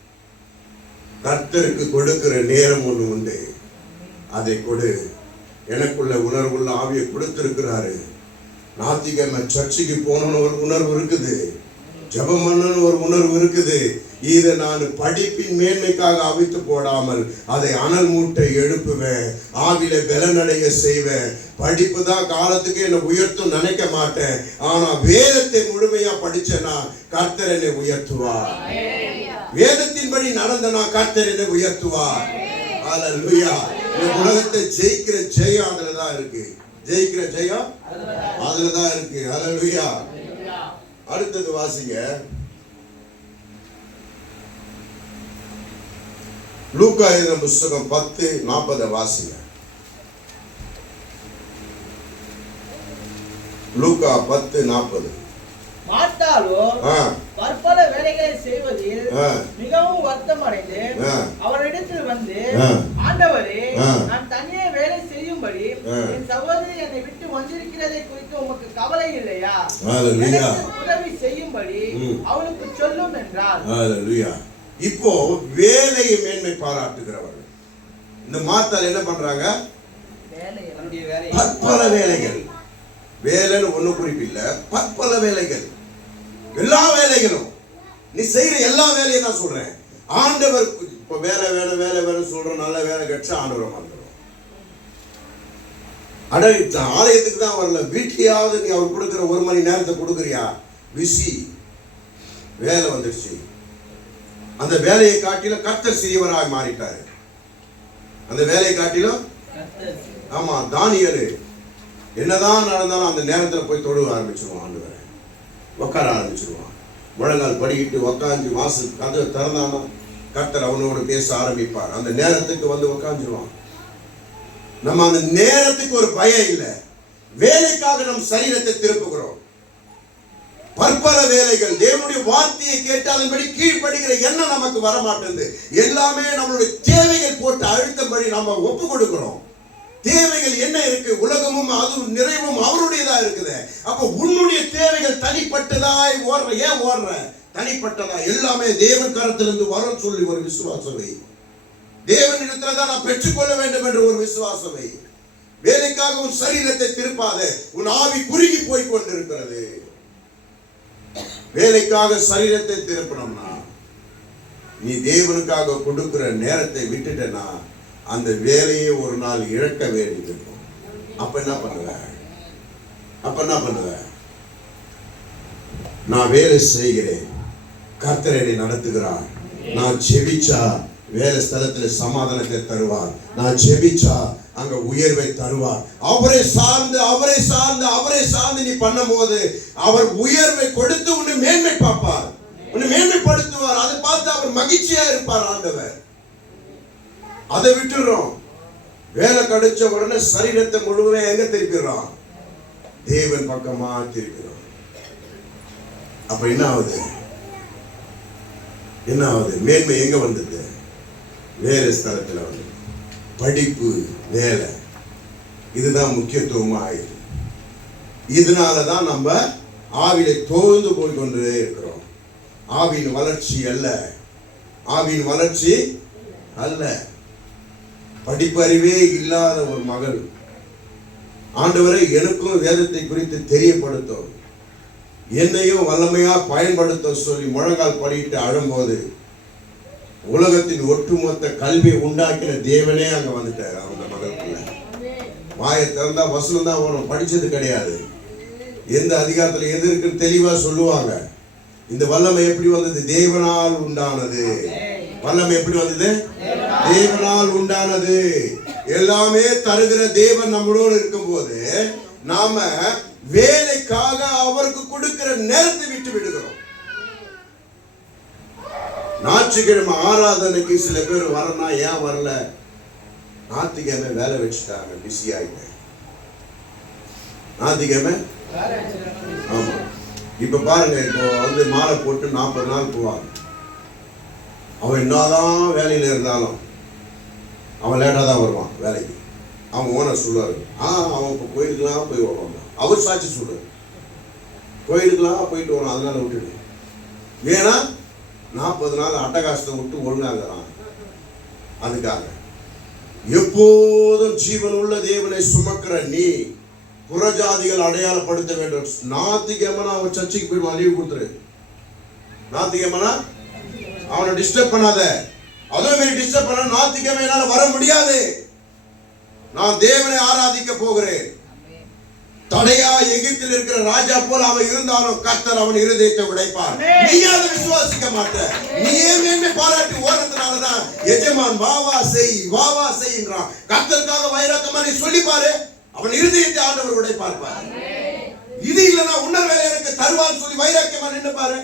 கர்த்தருக்கு கொடுக்கிற நேரம் ஒண்ணு உண்டு, அதை கொடு. எனக்குள்ள உணர்வுள்ள ஆவியை கொடுத்திருக்கிறாரு. ஞாயிற்றுக்கிழமை சர்ச்சுக்கு போன ஒரு உணர்வு இருக்குது. ஜெபம் பண்ணணும் ஒரு உணர்வு இருக்குது. இதை நான் படிப்பின் மேன்மைக்காக அவித்து போடாமல் அதை அனல் மூட்டை எழுப்புவேன், ஆவில பலனடைய செய்வேன். படிப்பு தான் காலத்துக்கு என்னை உயர்த்தும் நினைக்க மாட்டேன். ஆனா வேதத்தை முழுமையா படிச்சேன்னா கர்த்தர் என்னை உயர்த்துவார். வேதத்தின்படி நடந்தனா கர்த்தர் என்னை உயர்த்துவார். ஹல்லேலூயா. இந்த உலகத்தை ஜெயிக்கிற ஜெயம் அதுலதான் இருக்கு. ஜெயிக்கிற ஜெயம் அதுலதான் இருக்கு. ஹல்லேலூயா. அடுத்தது வாசிங்க. லூக்கா எழுதின புத்தகம் 10:40 வாசிங்க. லூக்கா 10:40. மார்த்தாளோ பற்பல வேலைகளை செய்வதில் மிகவும் வருத்தமடைந்து அவரிடத்தில் வந்து, ஆண்டவரே, நான் தனியே வேலை செய்யும்படி என் சகோதரி என்னை விட்டு வந்திருக்கிறதை குறித்து உமக்கு கவலை இல்லையா? உதவி செய்யும்படி அவளுக்கு சொல்லும் என்றார். இப்போ வேலையை மேன்மை பாராட்டுகிறவர்கள் இந்த மாத்தால் என்ன பண்றாங்க? பற்பல வேலைகள். வேலைன்னு ஒண்ணு குறிப்பில்ல, பற்பல வேலைகள். எல்லா வேலைகளும் நீ செய்யற எல்லா வேலையும் நான் சொல்றேன். ஆண்டவர் இப்ப வேலை வேலை வேலை வேலை சொல்றோம், நல்ல வேலை கிடைச்சா ஆண்டவரை மறந்துடும். ஆலயத்துக்கு தான் வரல, வீட்லயாவது நீ அவர் கொடுக்கிற 1 மணி நேரத்தை கொடுக்குறியா? பிஸி வேலை வந்துடுச்சு. அந்த வேலையை காட்டிலும் கர்த்தர் சிறியவராக மாறிட்டாரு. அந்த வேலையை காட்டிலும் ஆமா தானியேல் என்னதான் நடந்தாலும் அந்த நேரத்தில் போய் தொழுவ ஆரம்பிச்சிருவான். ஆண்டவரை உட்கார ஆரம்பிச்சிருவான். முழங்கால் படிக்கிட்டு உக்காந்து வாசல் கதவை திறந்தானா கர்த்தர் அவனோடு பேச ஆரம்பிப்பார். அந்த நேரத்துக்கு வந்து உட்காந்துருவான். நம்ம அந்த நேரத்துக்கு ஒரு பயம் இல்லை. வேலைக்காக நம் சரீரத்தை திருப்புகிறோம். பற்பல வேலைகள். தேவனுடைய வார்த்தையை கேட்டு அதன்படி கீழ்ப்படுகிற எண்ணம் நமக்கு வரமாட்டேங்குது. எல்லாமே நம்மளுடைய தேவைகள் போட்டு அழுத்தபடி நம்ம ஒப்பு கொடுக்கிறோம். தேவைகள் என்ன இருக்கு? உலகமும் அதுவும் நிறைவும் அவருடையதா இருக்குது. அப்ப உன்னுடைய தேவைகள் தனிப்பட்டதாய் ஓடுற. ஏன் ஓடுற? தனிப்பட்டதா எல்லாமே தேவன் கரத்திலிருந்து வரும் சொல்லி ஒரு விசுவாசவை, தேவனிடத்துலதான் நான் பெற்றுக்கொள்ள வேண்டும் என்ற ஒரு விசுவாசவை. வேலைக்காக உன் சரீரத்தை திருப்பாத. உன் ஆவி குறுகி போய் கொண்டிருக்கிறது. வேலைக்காக சரீரத்தை திருப்பணும்னா நீ தேவனுக்காக கொடுக்கிற நேரத்தை விட்டுட்டனா அந்த வேலையை ஒரு நாள் இழக்க வேண்டியிருக்கும். அப்ப என்ன பண்ணுவ? நான் வேலை செய்கிறேன், கர்த்தர் என்னை நடத்துகிறார். நான் செபிச்சா வேலை ஸ்தலத்துல சமாதானத்தை தருவார். நான் செபிச்சா அங்க உயர்வை தருவார். அவரை சார்ந்து நீ பண்ணும் போது அவர் உயர்வை கொடுத்து உன்னை மேன்மை பார்ப்பார், உன்னை மேன்மைப்படுத்துவார். அதை பார்த்து அவர் மகிழ்ச்சியா இருப்பார் ஆண்டவர். அதை விட்டுறோம். வேலை கிடைச்ச உடனே சரீரத்தை முழுவதும் எங்க திருப்பிடுறோம்? தேவன் பக்கமா திருப்பிடுறோம். அப்ப என்ன ஆகுது? மேன்மை எங்க வந்தது? வேலை ஸ்தலத்துல வந்து படிப்பு, வேலை, இதுதான் முக்கியத்துவமா ஆயிடுது. இதனாலதான் நம்ம ஆவியில தோழ்ந்து போய் கொண்டே இருக்கிறோம். ஆவியின் வளர்ச்சி அல்ல. படிப்பறிவே இல்லாத ஒரு மகள் ஆண்டவரை எனக்கும் வேதத்தை குறித்து தெரியப்படுத்தும், என்னையும் வல்லமையா பயன்படுத்த சொல்லி முழங்கால் படிட்டு அழும்போது உலகத்தின் ஒட்டுமொத்த கல்வியை உண்டாக்கின தேவனே அங்க வந்துட்டார். அவங்க மகளுக்குள்ள வாயை திறந்தா வசனம் தான் வரும். படிச்சது கிடையாது. எந்த அதிகாரத்துல எது இருக்குன்னு தெளிவா சொல்லுவாங்க. இந்த வல்லமை எப்படி வந்தது? தேவனால் உண்டானது. வல்லமை எப்படி வந்தது? தேவனால் உண்டானது. எல்லாமே தருகிற தேவன் நம்மளோடு இருக்கும் போது நாம வேலைக்காக அவருக்கு கொடுக்கிற நேரத்தை விட்டு விடுகிறோம். ஞாயிற்றுக்கிழமை ஆராதனைக்கு சில பேர் வரனா, ஏன் வரல? ஞாயிற்றுக்கிழமை வேலை வச்சுட்டாங்க, பிஸி ஆயிட்டேன். ஞாயிற்றுக்கிழமை ஆமா. இப்ப பாருங்க, இப்போ வந்து மாலை போட்டு 40 நாள் போவாங்க. அவன் என்னதான் வேலையில இருந்தாலும் அவன் லேட்டா தான் வருவான் வேலைக்கு. அவன் ஓனர் சொல்லுவாரு, அவன் இப்போ கோயிலுக்கெல்லாம் போய் வருவாங்க. அவர் சாட்சி சொல்றாரு, கோயிலுக்கெல்லாம் போயிட்டு வரும், அதனால விட்டுடு. ஏன்னா 40 நாள் அட்டகாசத்தை விட்டு ஒழுங்காகிறான். அதுக்காக எப்போதும் ஜீவன் உள்ள தேவனை சுமக்கிற நீ புறஜாதிகள் அடையாளப்படுத்த வேண்டும். ஞாயிற்றுக்கிழமை அவன் சர்ச்சைக்கு போயிடுவான், லீவு கொடுத்துரு. நாத்திகமனா அவனை டிஸ்டர்ப் பண்ணாத. அதே மாதிரி டிஸ்டர்ப் பண்ண நாத்திகமே என்னால வர முடியாது. நான் தேவனை ஆராதிக்க போகிறேன். தடையா எகிப்தில் இருக்கிற ராஜா போல அவன் இருந்தாலும் கர்த்தர் அவன் இருதயத்தை உடைப்பார். நீ அதை விசுவாசிக்க மாட்ட. நீ ஏன் பாராட்டி ஓரத்தினாலதான் எஜமான் வாவா செய்கிறான். கர்த்தருக்காக வைராக்கமா நீ சொல்லி பாரு, அவன் இருதயத்தை ஆண்டவர் உடைப்பார். இது இல்லைன்னா உன்னர் வேலை எனக்கு தருவான்னு சொல்லி வைராக்கியமா நின்று பாரு.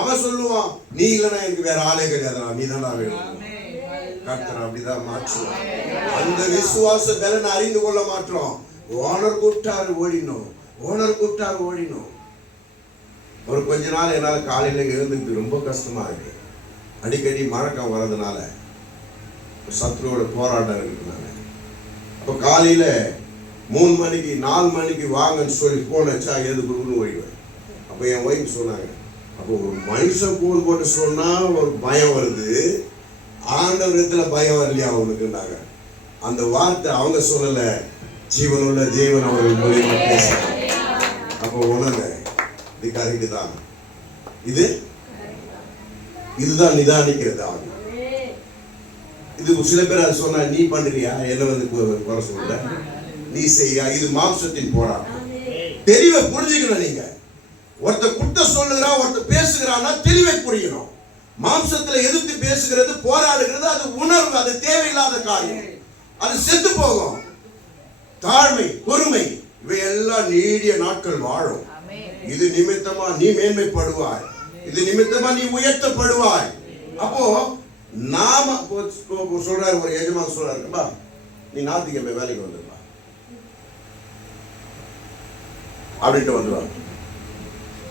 அவன் சொல்லுவான், நீ இல்லைன்னா எனக்கு வேற ஆளே கிடையாது, நீ தான் வேணும். கர்த்தர் அப்படிதான் மாற்றுவான். அந்த விசுவாச பலனை அறிந்து கொள்ள மாற்றோம். ஓனர் கூப்பிட்டாரு ஓடினோம். ஒரு கொஞ்ச நாள் என்னால் காலையில் எழுந்துட்டு ரொம்ப கஷ்டமா இருக்கு. அடிக்கடி மழக்கம் வர்றதுனால சத்ருவோட போராட்டம் இருக்குனால. அப்போ காலையில் 3 மணிக்கு 4 மணிக்கு வாங்கன்னு சொல்லி போன் வச்சா எது கொடுக்குன்னு ஓடிடுவேன். அப்போ என் ஒய்ஃப் சொன்னாங்க, அப்போ ஒரு மனுஷன் கூடு போட்டு சொன்னா ஒரு பயம் வருது, ஆண்டவரத்துல பயம் வரலையா அவனுக்குன்னாங்க. அந்த வார்த்தை அவங்க சொல்லல, ஜீவனுள்ள தேவன் அவர்கள் மூலியமா பேசுறாங்க. அப்போ உணர்ந்த இது கரெக்டு தான். இதுதான் நிதானிக்கிறது. ஆகும் இது சில பேர் அது சொன்னா, நீ பண்றியா என்ன வந்து குறை சொல்ற, நீ செய்யா, இது மாம்சத்தின் போராட்டம். தெளிவை புரிஞ்சுக்கணும். நீங்க ஒருத்தர் குற்றம் சொல்லுகிறான், ஒருத்தர் பேசுகிறான்னா தெளிவை புரியணும். மாம்சத்துல எதிர்த்து பேசுகிறது, போராடுகிறது, அது உணர்வு, அது தேவையில்லாத காரியம், அது செத்து போகும். தாழ்மை, பொறுமை இவையெல்லாம் நீடிய நாட்கள் வாழும். இது நிமித்தமா நீ மேன்மைப்படுவாய், இது நிமித்தமா நீ உயர்த்தப்படுவாய். அப்போ நாம சொல்றாரு, ஒரு எஜமான் சொல்றாருப்பா, நீ ஞாயிற்றுக்கிழமை வேலைக்கு வந்துருப்பா அப்படின்ட்டு வந்துடுவாங்க.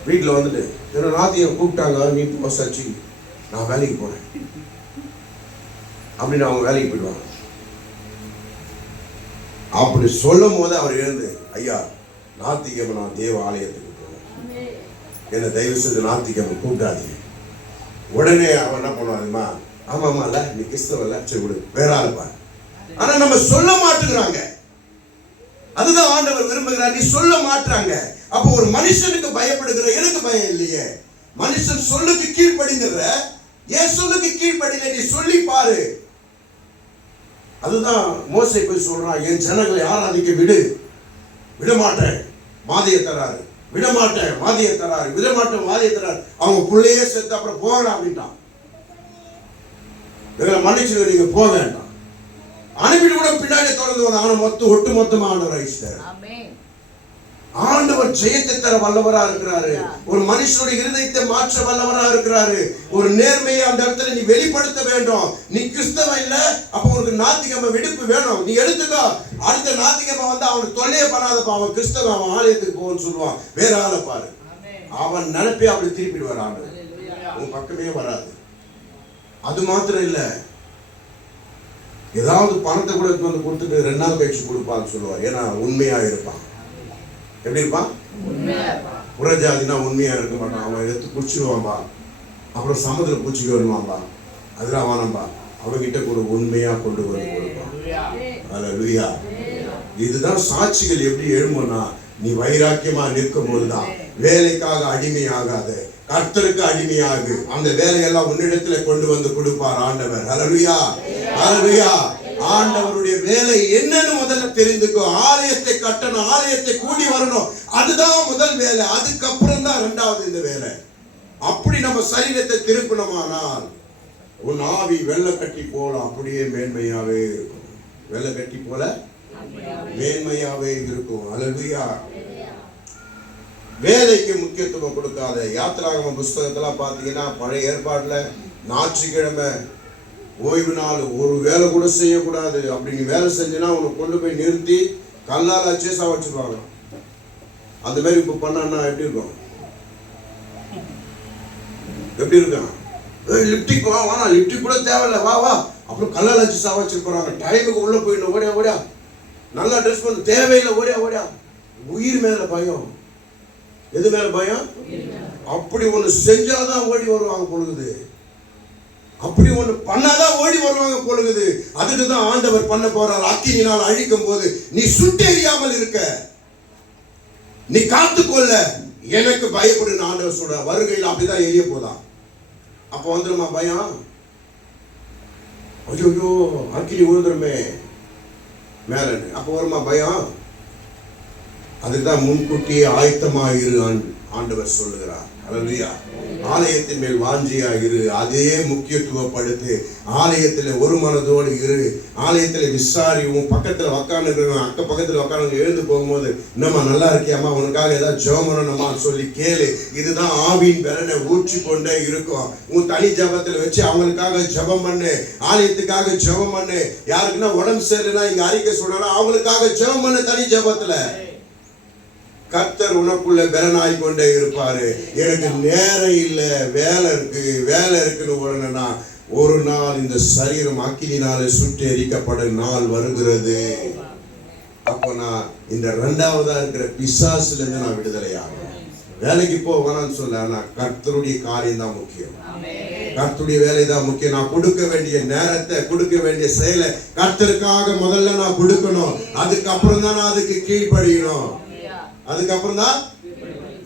வீட்டில் வந்துட்டு என்ன ஞாயிற்றுக்கிழமை கூப்பிட்டாங்க, நீ போ சச்சி, நான் வேலைக்கு போறேன் அப்படின்னு அவங்க வேலைக்கு போயிடுவாங்க. அப்படி சொல்லும் போது அவர் எழுந்து, ஐயா ஞாயிற்றுக்கிழமை நான் தேவ ஆலயத்துக்கு போவேன், என்ன தயவு செய்து ஞாயிற்றுக்கிழமை கூப்பிடாதீங்க. உடனே அவன் என்ன பண்ணுவாருமா, ஆமாமா இல்ல நீ கிறிஸ்தவ சரி விடு, வேற ஆளுப்பா. ஆனா நம்ம சொல்ல மாட்டுக்கிறாங்க. அதுதான் ஆண்டவர் விரும்புகிறார், நீ சொல்ல மாட்டாங்க. அப்போ ஒரு மனுஷனுக்கு பயப்படுகிற எனக்கு பயம் இல்லையே. மனுஷன் சொல்லுக்கு கீழ்ப்படிங்கிற, ஏன் சொல்லுக்கு கீழ்ப்படிங்க, நீ சொல்லி பாரு. அதுதான் மோசே போய் சொல்றான், என் ஜனங்களை ஆராதிக்க விட மாட்டேன் வாதிய தராரு, அவங்க பிள்ளையே செத்து அப்புறம் போகலாம் அப்படின்ட்டான். மன்னிச்சு நீங்க போக வேண்டாம், அனுப்பிட்டு கூட பின்னாடி தொடர்ந்து வந்தாங்க. ஒட்டு மொத்தமா ஆண்டவர் ஆயிடுச்சாரு. ஆண்டவர் ஜெயத்தை தர வல்லவரா இருக்கிறாரு. ஒரு மனுஷனுடைய இருதயத்தை மாற்ற வல்லவரா இருக்கிறாரு. ஒரு நேர்மையை அந்த இடத்துல நீ வெளிப்படுத்த வேண்டும். நீ கிறிஸ்தவ இல்ல, அப்ப உனக்கு ஞாயிற்றுக்கிழமை விடுப்பு வேணும், நீ எடுத்துக்கோ. அடுத்த ஞாயிற்றுக்கிழமை வந்து அவனுக்கு தொல்லையே பண்ணாதப்பா, அவன் கிறிஸ்தவ, அவன் ஆலயத்துக்கு போன்னு சொல்லுவான், வேற ஆளை பாரு. அவன் நினைப்பே அப்படி திருப்பிடுவார். ஆண்டவர் உன் பக்கமே வராது. அது மாத்திரம் இல்ல, ஏதாவது பணத்தை கூட வந்து கொடுத்துட்டு 2 நாள் கழிச்சு கொடுப்பான்னு சொல்லுவார். ஏன்னா உண்மையா இருப்பான். எப்படி இருப்பான்? புறஜாதினா உண்மையா இருக்க மாட்டான். அவன் எடுத்து குடிச்சிடுவான்பா, அப்புறம் சமுதிர பூச்சிக்கு வருவான்பா, அதெல்லாம் வானம்பா. அவங்கிட்ட கூட உண்மையா கொண்டு வந்து கொடுப்பான். அல்லேலூயா. இதுதான் சாட்சிகள் எப்படி எழும்புனா, நீ வைராக்கியமா நிற்கும் போதுதான். வேலைக்காக அடிமையாகாத, கர்த்தருக்கு அடிமையாகு. அந்த வேலையெல்லாம் உன்னிடத்துல கொண்டு வந்து கொடுப்பார் ஆண்டவர். அல்லேலூயா, அல்லேலூயா. ஆண்டவருடைய வேலை என்னன்னு முதல்ல தெரிந்துக்கோ. ஆலயத்தை கட்டணும், ஆலயத்தை கூடி வரணும், அதுதான் முதல் வேலை. அதுக்கப்புறம் தான் 2வது இந்த வேலை. அப்படி நம்ம சரீரத்தை திருப்பணுமானால் உன் ஆவி வெள்ளக்கட்டி போல அப்படியே மேன்மையாவே இருக்கும். வெள்ளக்கட்டி போல மேன்மையாவே இருக்கும். அல்லேலூயா. வேலைக்கு முக்கியத்துவம் கொடுக்காத. யாத்திராகம புஸ்தகத்தெல்லாம் பார்த்தீங்கன்னா, பழைய ஏற்பாடுல ஞாயிற்றுக்கிழமை ஓய்வு நாள், ஒரு வேலை கூட செய்யக்கூடாது. அப்படி நீ வேலை செஞ்சுன்னா உனக்கு கொண்டு போய் நிறுத்தி கல்லால் அச்சே சாவச்சிருவாங்க. அந்த மாதிரி இப்ப பண்ணா எப்படி இருக்கும்? லிப்டிக் வானா, லிப்டிக் கூட தேவையில்ல, வா வா, அப்புறம் கல்லால் அச்சு சாவச்சிட்டு போறாங்க. டைமுக்கு உள்ள போயிடணும், ஓடியா நல்லா ட்ரெஸ் பண்ண தேவையில்லை, ஓடியா. உயிர் மேல பயம். எது மேல பயம்? அப்படி ஒண்ணு செஞ்சாதான் ஓடி வருவாங்க பொழுது, அப்படி ஒண்ணு பண்ணாதான் ஓடி வருவாங்க பொழுது. அதுக்குதான் ஆண்டவர் பண்ண போறார். அக்கினியினால் அழிக்கும் போது நீ சுட்டெரியாமல் இருக்க, நீ காத்துக்கொள்ள, எனக்கு பயப்படுன்னு ஆண்டவர் சொல்ற. வருகையில் அப்படிதான் எரிய போதான். அப்ப வந்துருமா பயம்? ஐயோ அக்கினி விழுந்துருமே மேல, அப்ப வருமா பயம்? அதுக்குதான் முன்கூட்டியே ஆயத்தமாயிரு ஆண்டவர் சொல்லுகிறார். அல்லேலூயா. ஆலயத்தின் மேல் வாஞ்சியா இரு, அதே முக்கியத்துவப்படுத்து. ஆலயத்துல ஒரு மனதோடு இரு, ஆலயத்துல விசாரி. உன் பக்கத்துல உக்காந்து அக்க பக்கத்துல உக்காந்து எழுந்து போகும்போது, என்னம்மா நல்லா இருக்கியாமா, உனக்காக ஏதாவது ஜெபம் பண்ணணுமா சொல்லி கேளு. இதுதான் ஆவியின் பலனை ஊற்றி கொண்டே இருக்கும். உன் தனி ஜபத்துல வச்சு அவங்களுக்காக ஜெபம் பண்ணு, ஆலயத்துக்காக ஜெபம் பண்ணு. யாருக்குன்னா உடம்பு சரியில்லைன்னா இங்க அறிக்கை சொல்றாங்க, அவங்களுக்காக ஜெபம் பண்ணு தனி ஜபத்துல. கர்த்தர் உனக்குள்ள பலனாய் கொண்டே இருப்பாரு. எனக்கு நேரம் இல்லை, வேலை இருக்குன்னு உடனேனா ஒரு நாள் இந்த சரீரம் அக்கினினாலே சுட்டு எரிக்கப்படும் நாள் வருகிறது. அப்போ நான் இந்த 2வதா இருக்கிற பிசாசுல இருந்து நான் விடுதலை ஆகணும். வேலைக்கு போவேன்னு சொல்ல, நான் கர்த்தருடைய காரியம் தான் முக்கியம், கர்த்தருடைய வேலை தான் முக்கியம். நான் கொடுக்க வேண்டிய நேரத்தை, கொடுக்க வேண்டிய செயலை கர்த்தருக்காக முதல்ல நான் கொடுக்கணும். அதுக்கப்புறம் தான் நான் அதுக்கு கீழ்ப்படியணும். அதுக்கப்புறம் தான்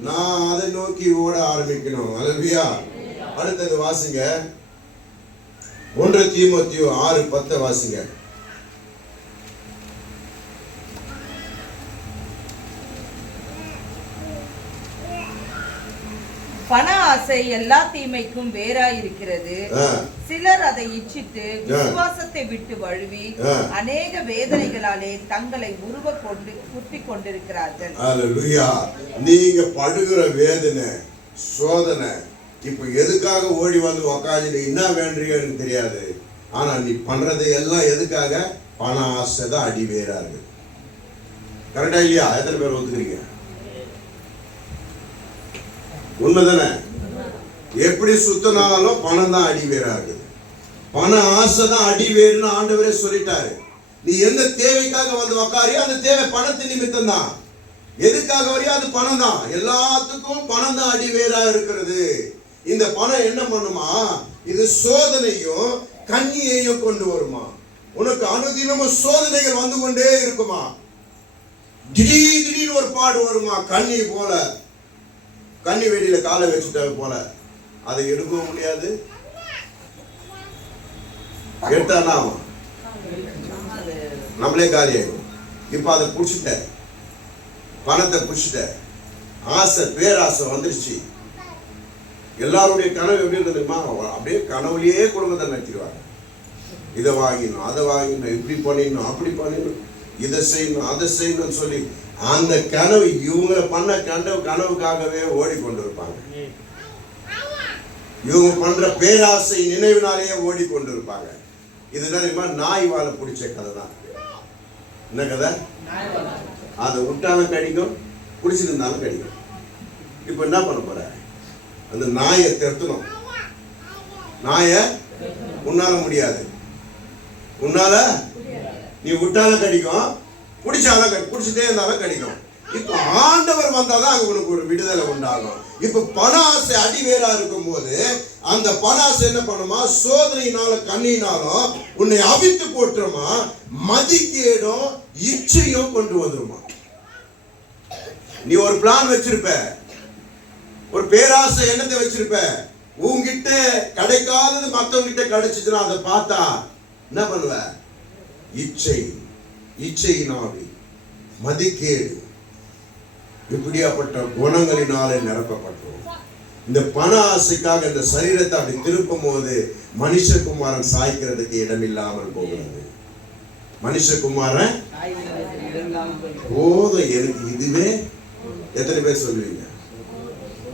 நான் அதை நோக்கி ஓட ஆரம்பிக்கணும். அல்லேலூயா. அடுத்தது வாசிங்க, 1 தீமோத்தேயு 6:10 வாசிங்க. பண ஆசை எல்லா தீமைக்கும் வேறாயிருக்கிறது. சிலர் அதை இச்சித்து விசுவாசத்தை விட்டு வழுவி அநேக வேதனைகளாலே தங்களை உருவ கொண்டு குத்தி கொண்டிருக்கிறார்கள். அல்லேலூயா. நீங்க படுகிற வேதனை, சோதனை, இப்ப எதுக்காக ஓடி வந்து உக்காந்து என்ன வேண்டீங்க எனக்கு தெரியாது. ஆனா நீ பண்றது எல்லாம் எதுக்காக? பண ஆசை தான் அடி வேறா இருக்கு. கரெக்டா இல்லையா? எத்தனை பேர் ஒத்துக்கிறீங்க? உண்மைதானே? எப்படி சுத்தினாலும் பணம் தான் அடி வேறா இருக்குது. பண ஆசை தான் அடி வேறுன்னு ஆண்டவரே சொல்லிட்டாரு. நீ எந்த தேவைக்காக வந்து உக்காரியோ அந்த தேவை பணத்தின் நிமித்தம் தான். எதுக்காக வரையோ அது பணம் தான். எல்லாத்துக்கும் பணம் தான் அடி வேறா இருக்கிறது. இந்த பணம் என்ன பண்ணுமா? இது சோதனையும் கண்ணியையும் கொண்டு வருமா. உனக்கு அனுதினமும் சோதனைகள் வந்து கொண்டே இருக்குமா. திடீர்னு ஒரு பாடு வருமா. கண்ணி போல, கண்ணி வெடியில காலை வச்சுட்டாரு போல, அதை எடுக்கவும் முடியாது. எடுத்தானா நம்மளே காலியாகும். இப்ப அதை புடிச்சிட்ட, பணத்தை புடிச்சிட்ட, ஆசை, பேராசை வந்துருச்சு. எல்லாருடைய கனவு எப்படி இருந்ததுமா? அப்படியே கனவுலயே குடும்பத்தை நடத்திடுவாங்க. இதை வாங்கிடணும், அதை வாங்கிடணும், இப்படி பண்ணிடணும், அப்படி பண்ணிடணும், இதை செய்யணும், அதை செய்யணும்னு சொல்லி அந்த கனவு, இவங்க பண்ண கனவுக்காகவே ஓடிக்கொண்டிருப்பாங்க. இவங்க பண்ற பேராசை நினைவினாலேயே ஓடிக்கொண்டிருப்பாங்க. இது என்ன? நாய் வாழை பிடிச்ச கதை தான். என்ன கதை? அதை விட்டாலும் கடிக்கும், பிடிச்சிருந்தாலும் கடிக்கும். இப்ப என்ன பண்ண போற? அந்த நாயை திருத்தணும். நாயை உன்னால முடியாது. உன்னால நீ விட்டாலும் கடிக்கும், பிடிச்சாலும் பிடிச்சிட்டே இருந்தாலும் கடிக்கும். இப்ப ஆண்டவர் வந்தாதான் உனக்கு ஒரு விடுதலை உண்டாகும். இப்ப பண ஆசை அடிவேரா இருக்கும் போது அந்த பண ஆசை என்ன பண்ணுமா? சோதனையினாலும் கண்ணினாலும் உன்னை அவித்து போட்டுருமா. மதிக்கேடும் இச்சையும் கொண்டு வந்துருமா. நீ ஒரு பிளான் வச்சிருப்ப, ஒரு பேராசை எண்ணத்தை வச்சிருப்ப, உன்கிட்ட கிடைக்காதது மற்றவங்கிட்ட கிடைச்சிச்சுன்னா அதை பார்த்தா என்ன பண்ணுவ? இச்சையினாவி, மதிக்கேடு, இப்படியாப்பட்ட குணங்களினாலே நிரப்பப்பட்டோம். இந்த பண ஆசைக்காக இந்த சரீரத்தை அப்படி திருப்பும் போது மனுஷகுமாரன் சாய்க்கிறதுக்கு இடமில்லாமல் போகிறது. மனுஷகுமாரன் போதும் எனக்கு இதுவே. எத்தனை பேர் சொல்லுவீங்க?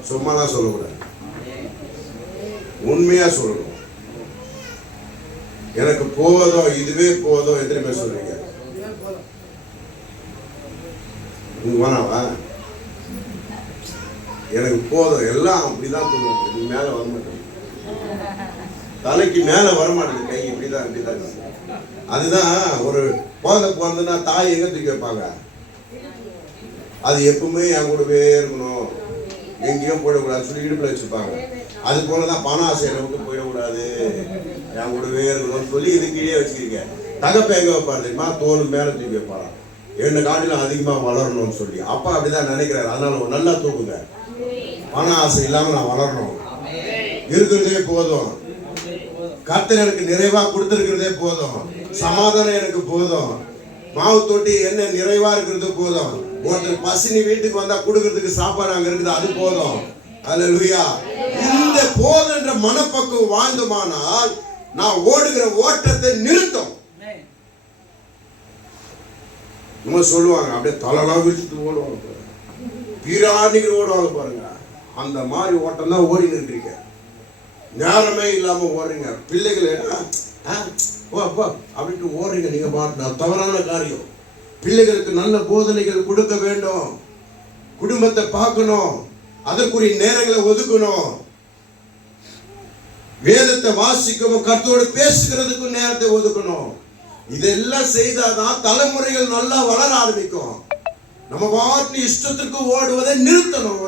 சும்மா தான் சொல்லக்கூடாது, உண்மையா சொல்லணும். எனக்கு போதும், இதுவே போதும். எத்தனை பேர் சொல்றீங்க? வேணாவா? எனக்கு போதும், எல்லாம் அப்படிதான் சொல்லுவாங்க. இது மேல வரமாட்டேன், தலைக்கு மேல வரமாட்டேது, கை இப்படிதான். அதுதான் ஒரு குழந்தை பிறந்ததுன்னா தாய் எங்க தூக்கி வைப்பாங்க? அது எப்பவுமே என் கூடவே இருக்கணும், எங்கேயும் போயிடக்கூடாது சொல்லி இடுப்புல வச்சிருப்பாங்க. அது போலதான் பண ஆசையை விட்டு போயிடக்கூடாது, என் கூடவே இருக்கணும்னு சொல்லி இது கீழே வச்சுக்கிறீங்க. தகப்ப எங்க வைப்பாரு தெரியுமா? தோல் மேல தூக்கி வைப்பாராம், 2 காட்டிலும் அதிகமா வளரணும்னு சொல்லி. அப்பா அப்படிதான் நினைக்கிறாரு. அதனால நல்லா தூக்குங்க, பண ஆசை இல்லாம நான் வளரணும். இருக்கிறதே போதும். கர்த்தர் எனக்கு நிறைவா கொடுத்திருக்கிறதே போதும். சமாதானம் எனக்கு போதும். மாவு தொட்டி என்ன நிறைவா இருக்கிறது போதும். ஒருத்தர் பசினி வீட்டுக்கு வந்தா கொடுக்கறதுக்கு சாப்பாடு அங்க இருக்குது, அது போதும். அல்லேலூயா. இந்த போதுன்ற மனப்பக்குவம் வாழ்ந்தோமானால் நான் ஓடுகிற ஓட்டத்தை நிறுத்தும். நம்ம சொல்லுவாங்க அப்படியே தலைலாம் விரிச்சுட்டு ஓடுவாங்க, பீராணிகள் ஓடுவாங்க பாருங்க. அந்த மாதிரி ஓட்டம் தான் ஓடி நிற்கிறீங்க. நேரமே இல்லாம ஓடுறீங்க. பிள்ளைகளை அப்படின்ட்டு ஓடுறீங்க. நீங்க பாட்டு தவறான காரியம். பிள்ளைகளுக்கு நல்ல போதனைகள் கொடுக்க வேண்டும். குடும்பத்தை பார்க்கணும். அதற்குரிய நேரங்களை ஒதுக்கணும். வேதத்தை வாசிக்கவும் கர்த்தரோடு பேசுகிறதுக்கும் நேரத்தை ஒதுக்கணும். இதெல்லாம் செய்தாதான் தலைமுறைகள் நல்லா வளர ஆரம்பிக்கும். நம்ம பாட்டு இஷ்டத்திற்கு ஓடுவதை நிறுத்தணும்.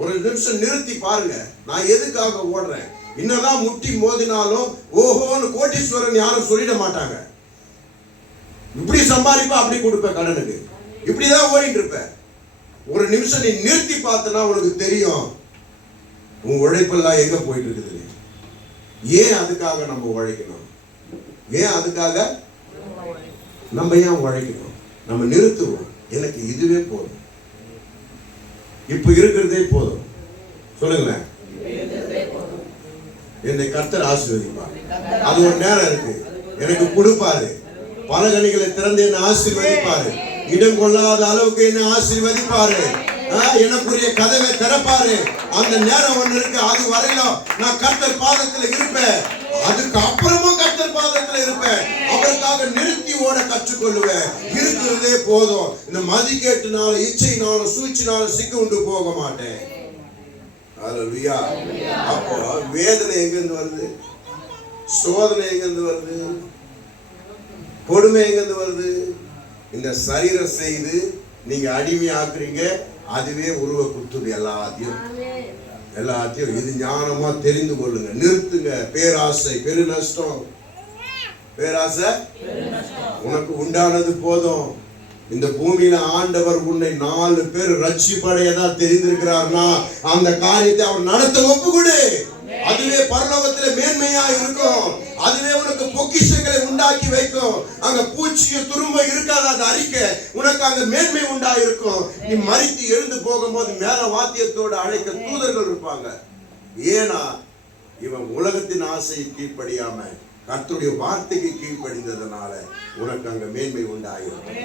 ஒரு நிமிஷம் நிறுத்தி பாருங்க, நான் எதுக்காக ஓடுறேன். என்னதான் முட்டி மோதினாலும் ஓஹோன்னு கோட்டீஸ்வரன் யாரும் சொல்லிட மாட்டாங்க. இப்படி சம்பாதிப்பா, அப்படி கொடுப்பேன் கடனுக்கு, இப்படிதான் ஓடிட்டு இருப்பேன். ஒரு நிமிஷம் நீ நிறுத்தி பார்த்தனா உனக்கு தெரியும் உன் உழைப்பெல்லாம் எங்க போயிட்டு இருக்குது. ஏன் அதுக்காக நம்ம உழைக்கணும்? ஏன் அதுக்காக நம்ம ஏன் உழைக்கணும்? நம்ம நிறுத்துவோம். எனக்கு இதுவே போதும், இப்ப இருக்கிறதே போதும். சொல்லுங்களேன். என்னை கர்த்தர் ஆசீர்வதிப்பார். அது ஒரு நேரம் இருக்கு. எனக்கு கொடுப்பாரு. பல கனிகளை திறந்து என்னை ஆசீர்வதிப்பாரு. இடம் கொள்ளாத அளவுக்கு என்னை ஆசீர்வதிப்பாரு. எனக்குரிய கதவை திறப்பாரு. அந்த நேரம் ஒண்ணு இருக்கு. அது வரையிலும் நான் கர்த்தர் பாதத்துல இருப்பேன். அதுக்கு அப்புறமும் கர்த்தர் பாதத்துல இருப்பேன். அவருக்காக நிறுத்தி ஓட கற்றுக்கொள்ளுவேன். இருக்கிறதே போதும். இந்த மதிக்கேட்டுனால இச்சைனாலும் சூழ்ச்சினாலும் சிக்க உண்டு போக மாட்டேன். அல்லேலூயா. அப்போ வேதனை எங்கிருந்து வருது? சோதனை எங்கிருந்து வருது? கொடுமை எங்கிருந்து வருது? இந்த சரீரம் செய்து நீங்க அடிமையாக்குறீங்க. அதுவே உருவ குத்துது எல்லாத்தையும். இது ஞானமா தெரிந்து கொள்ளுங்க. நிறுத்துங்க. பேராசை பெரு நஷ்டம். பேராசை உனக்கு உண்டானது போதும். இந்த பூமியில ஆண்டவர் உன்னை 4 பேர் ரட்சிப்படையதான் தெரிந்திருக்கிறார்னா அந்த காரியத்தை அவர் நடத்த ஒப்புக்கொடு. அதுவே பரலோகத்துல மேன்மையா இருக்கும். அதுவே உனக்கு பொக்கிஷங்களை உண்டாக்கி வைக்கும். அங்க பூச்சியும் துரும்ப இருக்காது. அது அறிக்கை உனக்கு அங்க மேன்மை உண்டாயிருக்கும். நீ மரித்து எழுந்து போகும்போது மேல வாத்தியத்தோடு அழைக்க தூதர்கள் இருப்பாங்க. ஏன்னா இவன் உலகத்தின் ஆசையை கீழ்ப்படியாம கர்த்தருடைய வார்த்தைக்கு கீழ்ப்படிந்ததனால உனக்கு அங்க மேன்மை உண்டாயிருக்கும்.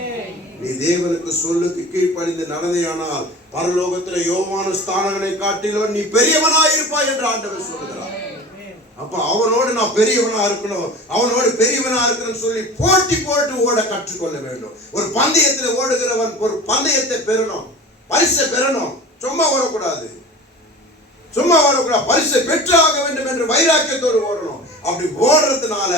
நீ தேவனுக்கு சொல்லுக்கு கீழ்ப்படிந்து நடந்தேயானால் பரலோகத்துல யோவான ஸ்தானங்களை காட்டிலும் நீ பெரியவனாயிருப்பாய் என்று ஆண்டவர் சொல்லுகிறார். அப்ப அவனோடு நான் பெரியவனா இருக்கணும், அவனோடு பெரியவனா இருக்கணும் சொல்லி போட்டி போட்டு ஓட கற்றுக்கொள்ள வேண்டும். ஒரு பந்தயத்தில் ஓடுகிறவன் ஒரு பந்தயத்தை பெறணும், பரிசை பெறணும். சும்மா ஓடக்கூடாது. பரிசை பெற்றாக வேண்டும் என்று வைராக்கியத்தோடு ஓடணும். அப்படி ஓடுறதுனால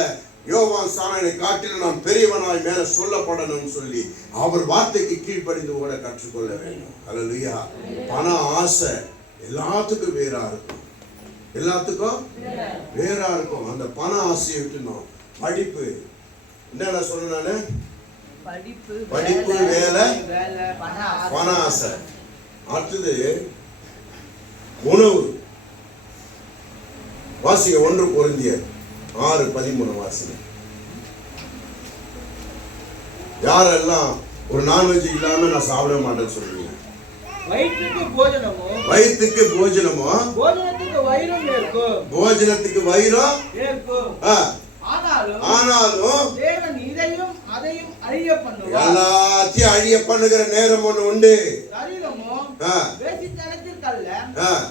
யோவான் ஸ்தானங்களை காட்டிலும் நான் பெரியவனாய் மேல சொல்லப்படணும்னு சொல்லி அவர் வார்த்தைக்கு கீழ்ப்படிந்து ஓட கற்றுக்கொள்ள வேண்டும். அல்லேலூயா. பண ஆசை எல்லாத்துக்கும் வேறா இருக்கும். எல்லாத்துக்கும் வேறா இருக்கும். அந்த பண ஆசையை விட்டுணும். படிப்பு என்ன சொன்ன? படிப்பு, வேலை, பண ஆசை. அடுத்தது உணவு. வாசிங்க 1 கொரிந்தியர் 6:13 வாசிங்க. யாரெல்லாம் ஒரு நான்வெஜ் இல்லாம நான் சாப்பிட மாட்டேன்னு சொல்றீங்க? வயிற்றுக்கு போஜனமோ போஜனத்துக்கு வயிறும் ஆனாலும் தேவன் இதையும் அதையும் அழிய பண்ணுவார். எல்லாத்தையும் அழிய பண்ணுகிற நேரம் ஒண்ணு உண்டு. சரீரமோ வேசித்தனத்திற்கு அல்ல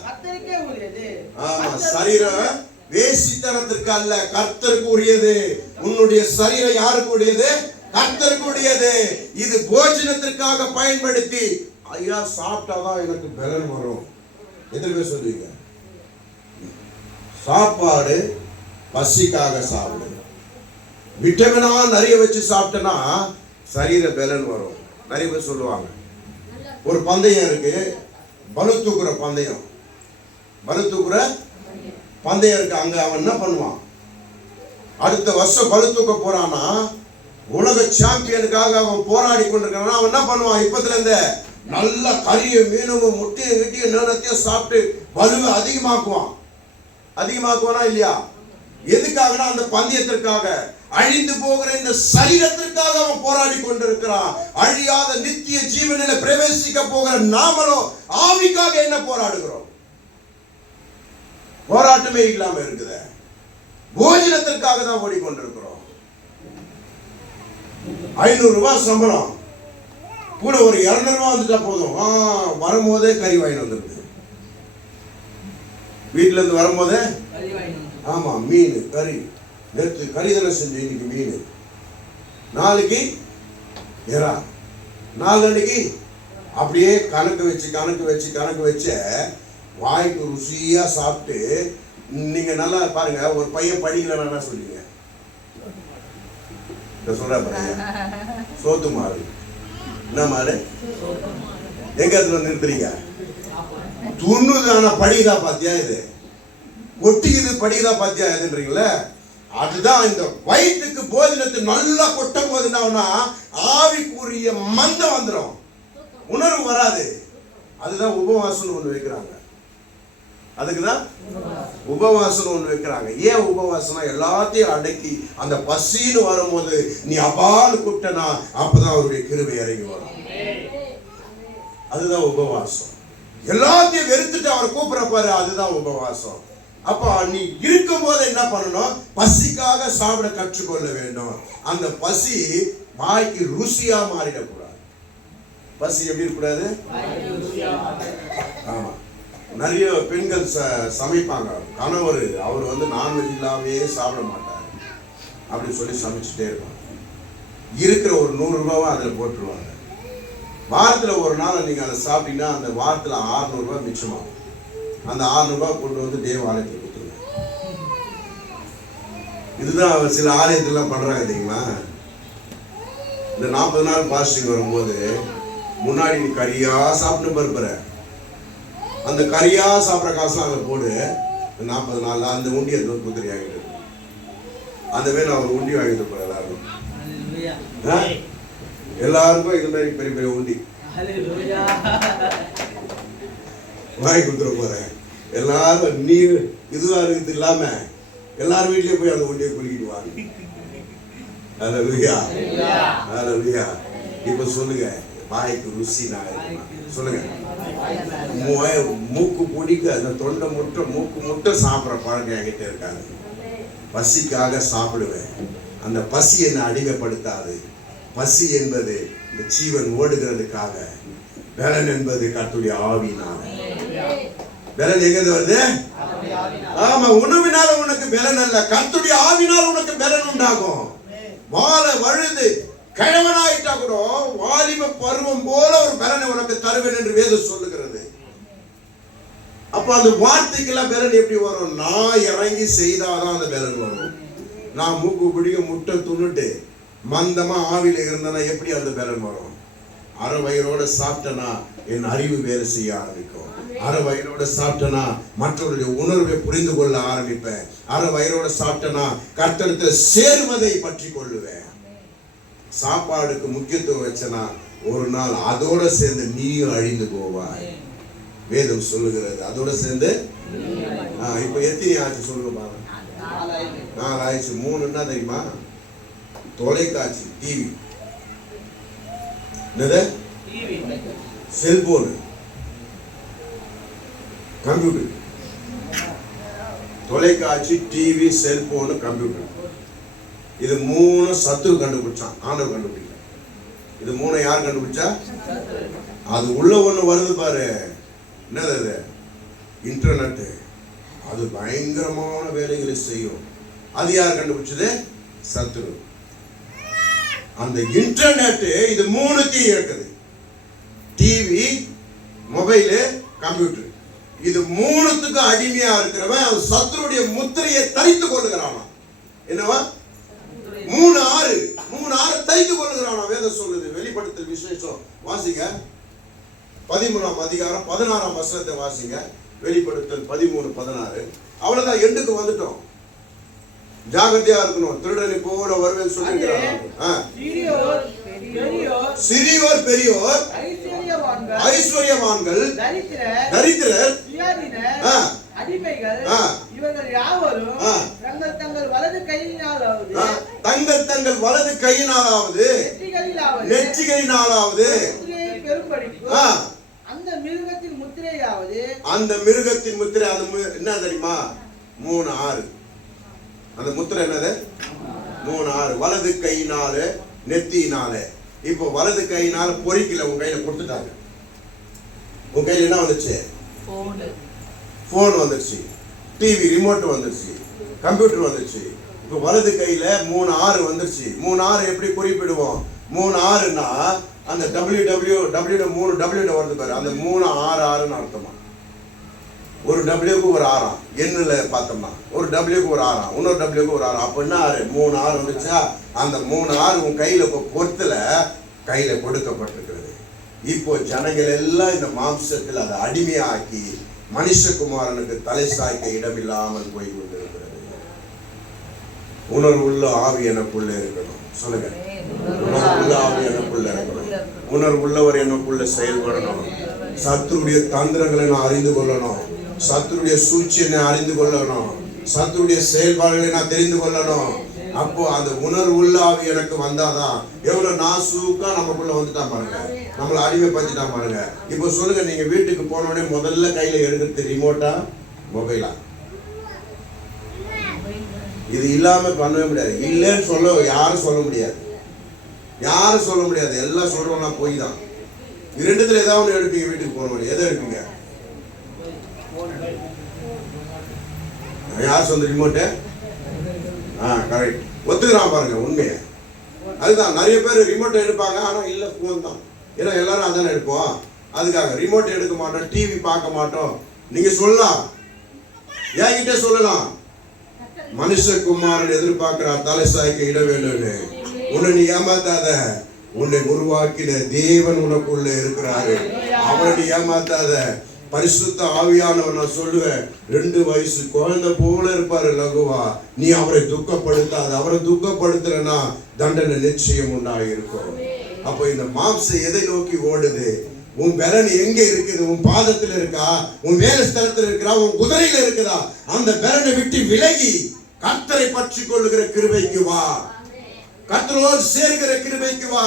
கர்த்தருக்கே உரியது. ஆமா, சரீரம் வேசித்தனத்திற்கு அல்ல கர்த்தருக்கு உரியது. உன்னுடைய சரீரம் யாருக்கு உரியது? கர்த்தருக்கு உரியது. இது போஜனத்திற்காக பயன்படுத்தி ஐயா சாப்பிட்டாதான் எனக்கு பலன் வரும் எதிர்ப்பு சொல்லுவீங்க. சாப்பாடு பசிக்காக சாப்பிடு. விட்டமினா நிறைய வச்சு சாப்பிட்டனா சரீர பலன் வரும். நிறைய பேர் சொல்லுவாங்க. ஒரு பந்தயம் இருக்கு, பளு தூக்குற பந்தயம் இருக்கு. அங்க அவன் என்ன பண்ணுவான்? அடுத்த வருஷம் பளு தூக்க போறானா, உலக சாம்பியனுக்காக அவன் போராடி கொண்டிருக்கான். அவன் என்ன பண்ணுவான்? இப்பத்துல இருந்து நல்ல கறியும் மீனமும் முட்டையும் கிட்டியும் நேரத்தையும் சாப்பிட்டு வலுவை அதிகமாக்குவானா இல்லையா? எதுக்காகனா அந்த பந்தயத்திற்காக, அழிந்து போகிற இந்த சரீரத்திற்காக அவன் போராடி கொண்டிருக்கிறான். அழியாத நித்திய ஜீவனில பிரவேசிக்க போகிற நாமளோ ஆவிக்காக என்ன போராடுகிறோம்? போராட்டமே இல்லாம இருக்குது. போஜனத்திற்காக தான் ஓடிக்கொண்டிருக்கிறோம். 500 ரூபாய் சம்பளம் கூட ஒரு 200 ரூபாய் வந்துட்டா போதும். வரும்போதே கறி வாங்கி வந்துருக்கு. வீட்டுல இருந்து வரும்போதே ஆமா மீன் கறி. நேற்று கறி தானே செஞ்சு, இன்னைக்கு மீன், நாளைக்கு எறா, நாளைக்கு அப்படியே கணக்கு வச்சு வாய்க்கு ருசியா சாப்பிட்டு நீங்க நல்லா பாருங்க. ஒரு பையன் படிக்கலன்னா சொல்லுங்க, சொல்ற பாருங்க, சோத்து மாறு. என்ன மாறு? எங்க இடத்துல நிறுத்துறீங்க? துண்ணுதான படிக்குதா பாத்தியா? இது ஒட்டிக்குது படிக்குதா பாத்தியா இதுன்றீங்களே? அதுதான் இந்த வயிற்றுக்கு போஜனத்தை நல்லா கொட்டும் போது என்ன ஆவிக்குரிய மந்தம் வந்துடும், உணர்வு வராது. அதுதான் உபவாசம் ஒண்ணு வைக்கிறாங்க. அதுக்குதான் உபவாசம் ஒண்ணு வைக்கிறாங்க. ஏன் உபவாசம்? எல்லாத்தையும் அடக்கி அந்த பசின்னு வரும்போது நீ அப்பான்னு கூப்பிட்டனா அப்பதான் அவருடைய கிருபை இறங்கி வரும். அதுதான் உபவாசம். எல்லாத்தையும் வெறுத்துட்டு அவரை கூப்பிட பாரு, அதுதான் உபவாசம். அப்ப நீ இருக்கும் போது என்ன பண்ணணும்? பசிக்காக சாப்பிட கற்றுக்கொள்ள வேண்டும். அந்த பசி வாய்க்கு ருசியா மாறிடக்கூடாது. பசி எப்படி இருக்கக்கூடாது? ஆமா, நிறைய பெண்கள் சமைப்பாங்க. கணவர் அவர் நான்வெஜ் இல்லாமே சாப்பிட மாட்டார் அப்படின்னு சொல்லி சமைச்சுட்டே இருப்பாங்க. இருக்கிற ஒரு 100 ரூபாவை அதில் போட்டுருவாங்க. வாரத்தில் ஒரு நாள் நீங்கள் அதை சாப்பிட்டீங்கன்னா அந்த வாரத்தில் 600 ரூபாய் மிச்சமாகும். அந்த 600 ரூபாய் கொண்டு வந்து தேவ ஆலயத்தில் கொடுத்துருங்க. இதுதான் சில ஆலயத்திலாம் பண்ணுறாங்க தெரியுமா? இந்த 40 நாள் பாஸ்டிங் வரும்போது முன்னாடி நீ கறியா சாப்பிட்டு பருப்புற, அந்த கறியா சாப்பிட்ற காசுலாம் அதில் போடு. 40 நாள் அந்த உண்டியை கொடுத்துரு வாங்கிட்டு. அந்த மாதிரி நான் ஒரு உண்டி வாங்கிட்டு போறேன் எல்லாருக்கும் இது மாதிரி பெரிய பெரிய உண்டி வாங்கி கொடுத்துட போறேன். எல்லாரும் நீ இதுவா இருக்குது இல்லாம எல்லாரும் வீட்லயே போய் அந்த உண்டியை குளிக்கிட்டு வாங்க. அல்லேலூயா, அல்லேலூயா. இப்ப சொல்லுங்க, வாய்க்கு ருசி நான் சொல்லுங்க. மூக்கு பிடிக்க அந்த தொண்டை முட்டை மூக்கு முட்டை சாப்பிட்ற பழக்கம் என்கிட்ட இருக்காது. பசிக்காக சாப்பிடுவேன். அந்த பசி என்னை அடிமைப்படுத்தாது. பசி என்பது இந்த ஜீவன் ஓடுகிறதுக்காக. பலன் என்பது கர்த்தருடைய ஆவியினால. பலன் எங்கிருந்து வருது? ஆமா, உணவினால உனக்கு பலன் அல்ல, கர்த்தருடைய ஆவியினால உனக்கு பலன் உண்டாகும். வாழ வழுது கிழவனாயிட்டா கூட வாலிப பருவம் போல ஒரு பலனை உனக்கு தருவேன் என்று வேதம் சொல்லுகிறது. அப்ப அந்த வார்த்தைக்கெல்லாம் பலன் எப்படி வரும்? நான் இறங்கி செய்தாதான் அந்த பலன் வரும். நான் மூக்கு பிடிக்க முட்டை துண்ணுட்டு மந்தமா ஆவில இருந்தனா எப்படி அந்த பலன் வரும்? அரை வயிறோட சாப்பிட்டனா என் அறிவு வேலை செய்ய ஆரம்பிக்கும். அரை வயிறோட சாப்பிட்டனா மற்றவருடைய உணர்வை புரிந்து கொள்ள ஆரம்பிப்பேன். அரை வயிறோட சாப்பிட்டனா கர்த்தரிடத்தில் சேர்வதை பற்றி கொள்ளுவேன். சாப்பாடுக்கு முக்கியத்துவம் வச்சனா ஒரு நாள் அதோட சேர்ந்து நீயும் அழிந்து போவாய். வேதம் சொல்லுகிறது அதோட சேர்ந்து. இப்ப எத்தனை ஆச்சு சொல்லுங்க பாருங்க. 4 ஆயிடுச்சு. 3 என்ன தெரியுமா? தொலைக்காட்சி, டிவி, செல்போனு, கம்ப்யூட்டர். தொலைக்காட்சி, டிவி, செல்போனு, கம்ப்யூட்டர். இது 3 சத்துரு கண்டுபிடிச்சான், ஆண்டவர் கண்டுபிடிக்கல. இது 3 யார் கண்டுபிடிச்சா? அது உள்ள ஒண்ணு வருது பாரு, என்னது அது? இன்டர்நெட். அது பயங்கரமான வேலைகளை செய்யும். அது யார் கண்டுபிடிச்சது? சத்துரு. அந்த இன்டர்நெட் இது 3த்தையும் இருக்குது. TV, mobile, computer. இது 3த்துக்கும் அடிமையா இருக்கிறவன் அவன் சத்துருடைய முத்திரையை தரித்து கொள்ளுகிறான். என்னவா? 3:6 தரித்து கொள்ளுகிறான். வேதம் சொல்லுது. வெளிப்படுத்தல் விசேஷம் வாசிங்க, 13ஆம் அதிகாரம் 16ஆம் வசனத்தை வாசிங்க. வெளிப்படுத்தல் 13:16. அவ்வளவுதான், எண்டுக்கு வந்துட்டோம். ஜாகிரதையா இருக்கணும். திருடனை போல வருவேன் சொல்லுகிறார். சிறியோர் பெரியோர், ஐஸ்வர்யவான்கள், தரித்திரர், சுயாதீனர், அடிமைகள், இவர்கள் யாவரும் தங்கள் தங்கள் வலது கையினாலாவது நெற்றிகளினாலாவது பெரும்படிக்கு அந்த மிருகத்தின் முத்திரையாவது என்ன தெரியுமா? 3 6. அந்த முத்திரை என்னது? 3 6. வலது கையினால நெத்தியினால. இப்போ வலது கையினால பொறிக்கல உங்க கையில கொடுத்துட்டாங்க. உங்க கையில என்ன வந்துச்சு? போன் வந்துருச்சு, டிவி ரிமோட் வந்துருச்சு, கம்ப்யூட்டர் வந்துருச்சு. இப்போ வலது கையில 3 6 வந்துருச்சு. 3 6 எப்படி குறிப்பிடுவோம்? 3 6ன்னா அந்த WW 3 W வருது பாரு, அந்த 3 6 6ன்னு அர்த்தமா? ஒரு டபிள்யூக்கு ஒரு 6 எண்ணுல பார்த்தோம்னா ஒரு டபிள்யூக்கு ஒரு 6, இன்னொரு டபிள்யூக்கு ஒரு 6. அப்ப என்ன 3 6 வந்துச்சா? அந்த 3 6 உன் கையில பொறுத்துல கையில கொடுக்கப்பட்டிருக்கிறது. இப்போ ஜனங்கள் எல்லாம் இந்த மாம்சத்தில் அதை அடிமையாக்கி மனுஷகுமாரனுக்கு தலை சாய்க்க இடமில்லாமல் போய் கொண்டிருக்கிறது. உணர்வுள்ள ஆவி எனக்குள்ள இருக்கணும். சொல்லுங்க, உணர்வுள்ள ஆவி எனக்குள்ள இருக்கணும். உணர்வுள்ளவர் எனக்குள்ள செயல்படணும். சத்துருடைய தந்திரங்களை நான் அறிந்து கொள்ளணும். சத்துருடைய சூழ்ச்சியை நான் அறிந்து கொள்ளணும். சத்துருடைய செயல்பாடுகளை நான் தெரிந்து கொள்ளணும். அப்போ அந்த உணர்வுள்ள ஆவி எனக்கு வந்தாதான். எவ்வளவு நாசூக்கா நமக்குள்ள வந்துட்டான் பாருங்க, நம்மளை அடிமைப்படுத்திட்டான் பாருங்க. இப்போ சொல்லுங்க, நீங்க வீட்டுக்கு போன உடனே முதல்ல கையில எடுக்கிறது ரிமோட்டா மொபைலா? இது இல்லாம பண்ணவே முடியாது. இல்லைன்னு சொல்ல யாரும் சொல்ல முடியாது, யாரும் சொல்ல முடியாது. எல்லாம் சொல்றோம்னா போய் தான். ரெண்டுத்துல ஏதாவது ஒன்று எடுப்பீங்க. வீட்டுக்கு போன உடனே எதை எடுப்பீங்க? யார் சொந்த ரிமோட்டு? கரெக்ட், ஒத்துக்கிறான் பாருங்க உண்மையை. அதுதான் நிறைய பேர் ரிமோட்டை எடுப்பாங்க, ஆனா இல்ல போன் தான். ஏன்னா எல்லாரும் அதானே எடுப்போம். அதுக்காக ரிமோட் எடுக்க மாட்டோம், டிவி பார்க்க மாட்டோம். நீங்க சொல்லலாம், என்கிட்ட சொல்லலாம், மனுஷகுமாரன் எதிர்பார்க்கிறார் தலை சாய்க்க இட வேண்டும்னு. உன்னை நீ ஏமாத்தாத. உன்னை உருவாக்கின தேவன் உனக்குள்ள இருக்கிறாரு. அவனை நீ ஏமாத்தாத. பரிசுத்த ஆவியானவர் நான் சொல்லுவேன், 2 வயசு குழந்தை போல இருப்பாரு லகுவா. நீ அவரை துக்கப்படுத்தாத. அவரை துக்கப்படுத்துறனா தண்டனை நிச்சயம் உண்டாயிருக்கும். அப்போ இந்த மாம்சம் எதை நோக்கி ஓடுது? உன் பலன் எங்க இருக்குது? உன் பாதத்தில் இருக்கா? உன் வேலை ஸ்தலத்தில் இருக்கிறா? உன் குதிரையில இருக்குதா? அந்த பலனை விட்டு விலகி கர்த்தரை பற்றி கொள்ளுகிற கிருபைக்கு வா. கர்த்தரோடு சேர்கிற கிருபைக்கு வா.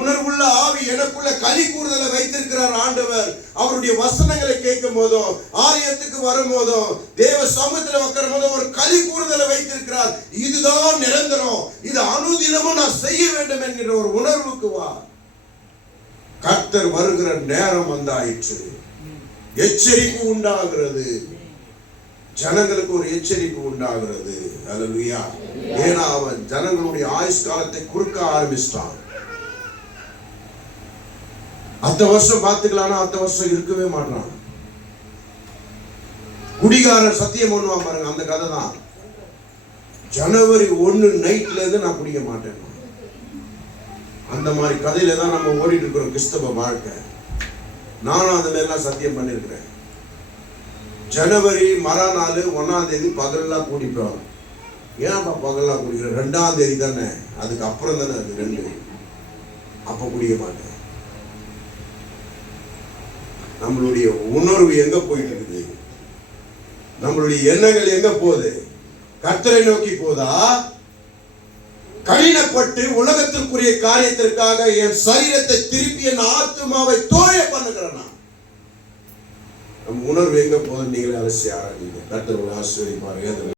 உணர்வுள்ள ஆவி எனக்குள்ள களி கூறுதலை வைத்திருக்கிறார் ஆண்டவர். அவருடைய வசனங்களை கேட்கும் போதும், ஆலயத்துக்கு வரும் போதும், தேவ சமூகத்தில் உட்காரும் போதும் ஒரு களி கூறுதலை வைத்திருக்கிறார். இதுதான் நிரந்தரம், இது அனுதினமும் நான் செய்ய வேண்டும் என்கிற ஒரு உணர்வுக்கு வா. கர்த்தர் வருகிற நேரம் வந்தாயிற்று. எச்சரிப்பு உண்டாகிறது. ஜனங்களுக்கு ஒரு எச்சரிப்பு உண்டாகிறது. அல்லேலூயா. ஏன்னா அவன் ஜனங்களுடைய ஆயுஷ் காலத்தை குறுக்க ஆரம்பிச்சிட்டான். அடுத்த வருஷம் பார்த்துக்கலாம்னா அடுத்த வருஷம் இருக்கவே மாட்டான். குடிகாரர் சத்தியம் பண்ணுவான் பாருங்க, அந்த கதை தான். ஜனவரி 1 நைட்ல இருந்து நான் குடிக்க மாட்டேன். அந்த மாதிரி கதையில தான் நம்ம ஓடிட்டு இருக்கிறோம் கிறிஸ்தவ வாழ்க்கை. நானும் அந்த மாதிரிலாம் சத்தியம் பண்ணிருக்கிறேன். ஜனவரி மறுநாள் 1ஆம் தேதி பகல்லாம் குடிப்போம். ஏன்ப்பா பகல்லாம் குடிக்கிறேன்? 2ஆம் தேதி தானே, அதுக்கு அப்புறம் தானே அது 2. அப்ப குடிக்க மாட்டேன். நம்மளுடைய உணர்வு எங்க போயிட்டு இருக்குது? நம்மளுடைய எண்ணங்கள் எங்க போகுது? கர்த்தரை நோக்கி போதா? கடினப்பட்டு உலகத்திற்குரிய காரியத்திற்காக என் சரீரத்தை திருப்பி என் ஆத்துமாவை தோய பண்ணுகிறேன். நம் உணர்வு எங்க போகுது? நீங்களே அலசி ஆராய்ங்க. கர்த்தர் ஆசீர்வதிப்பார்.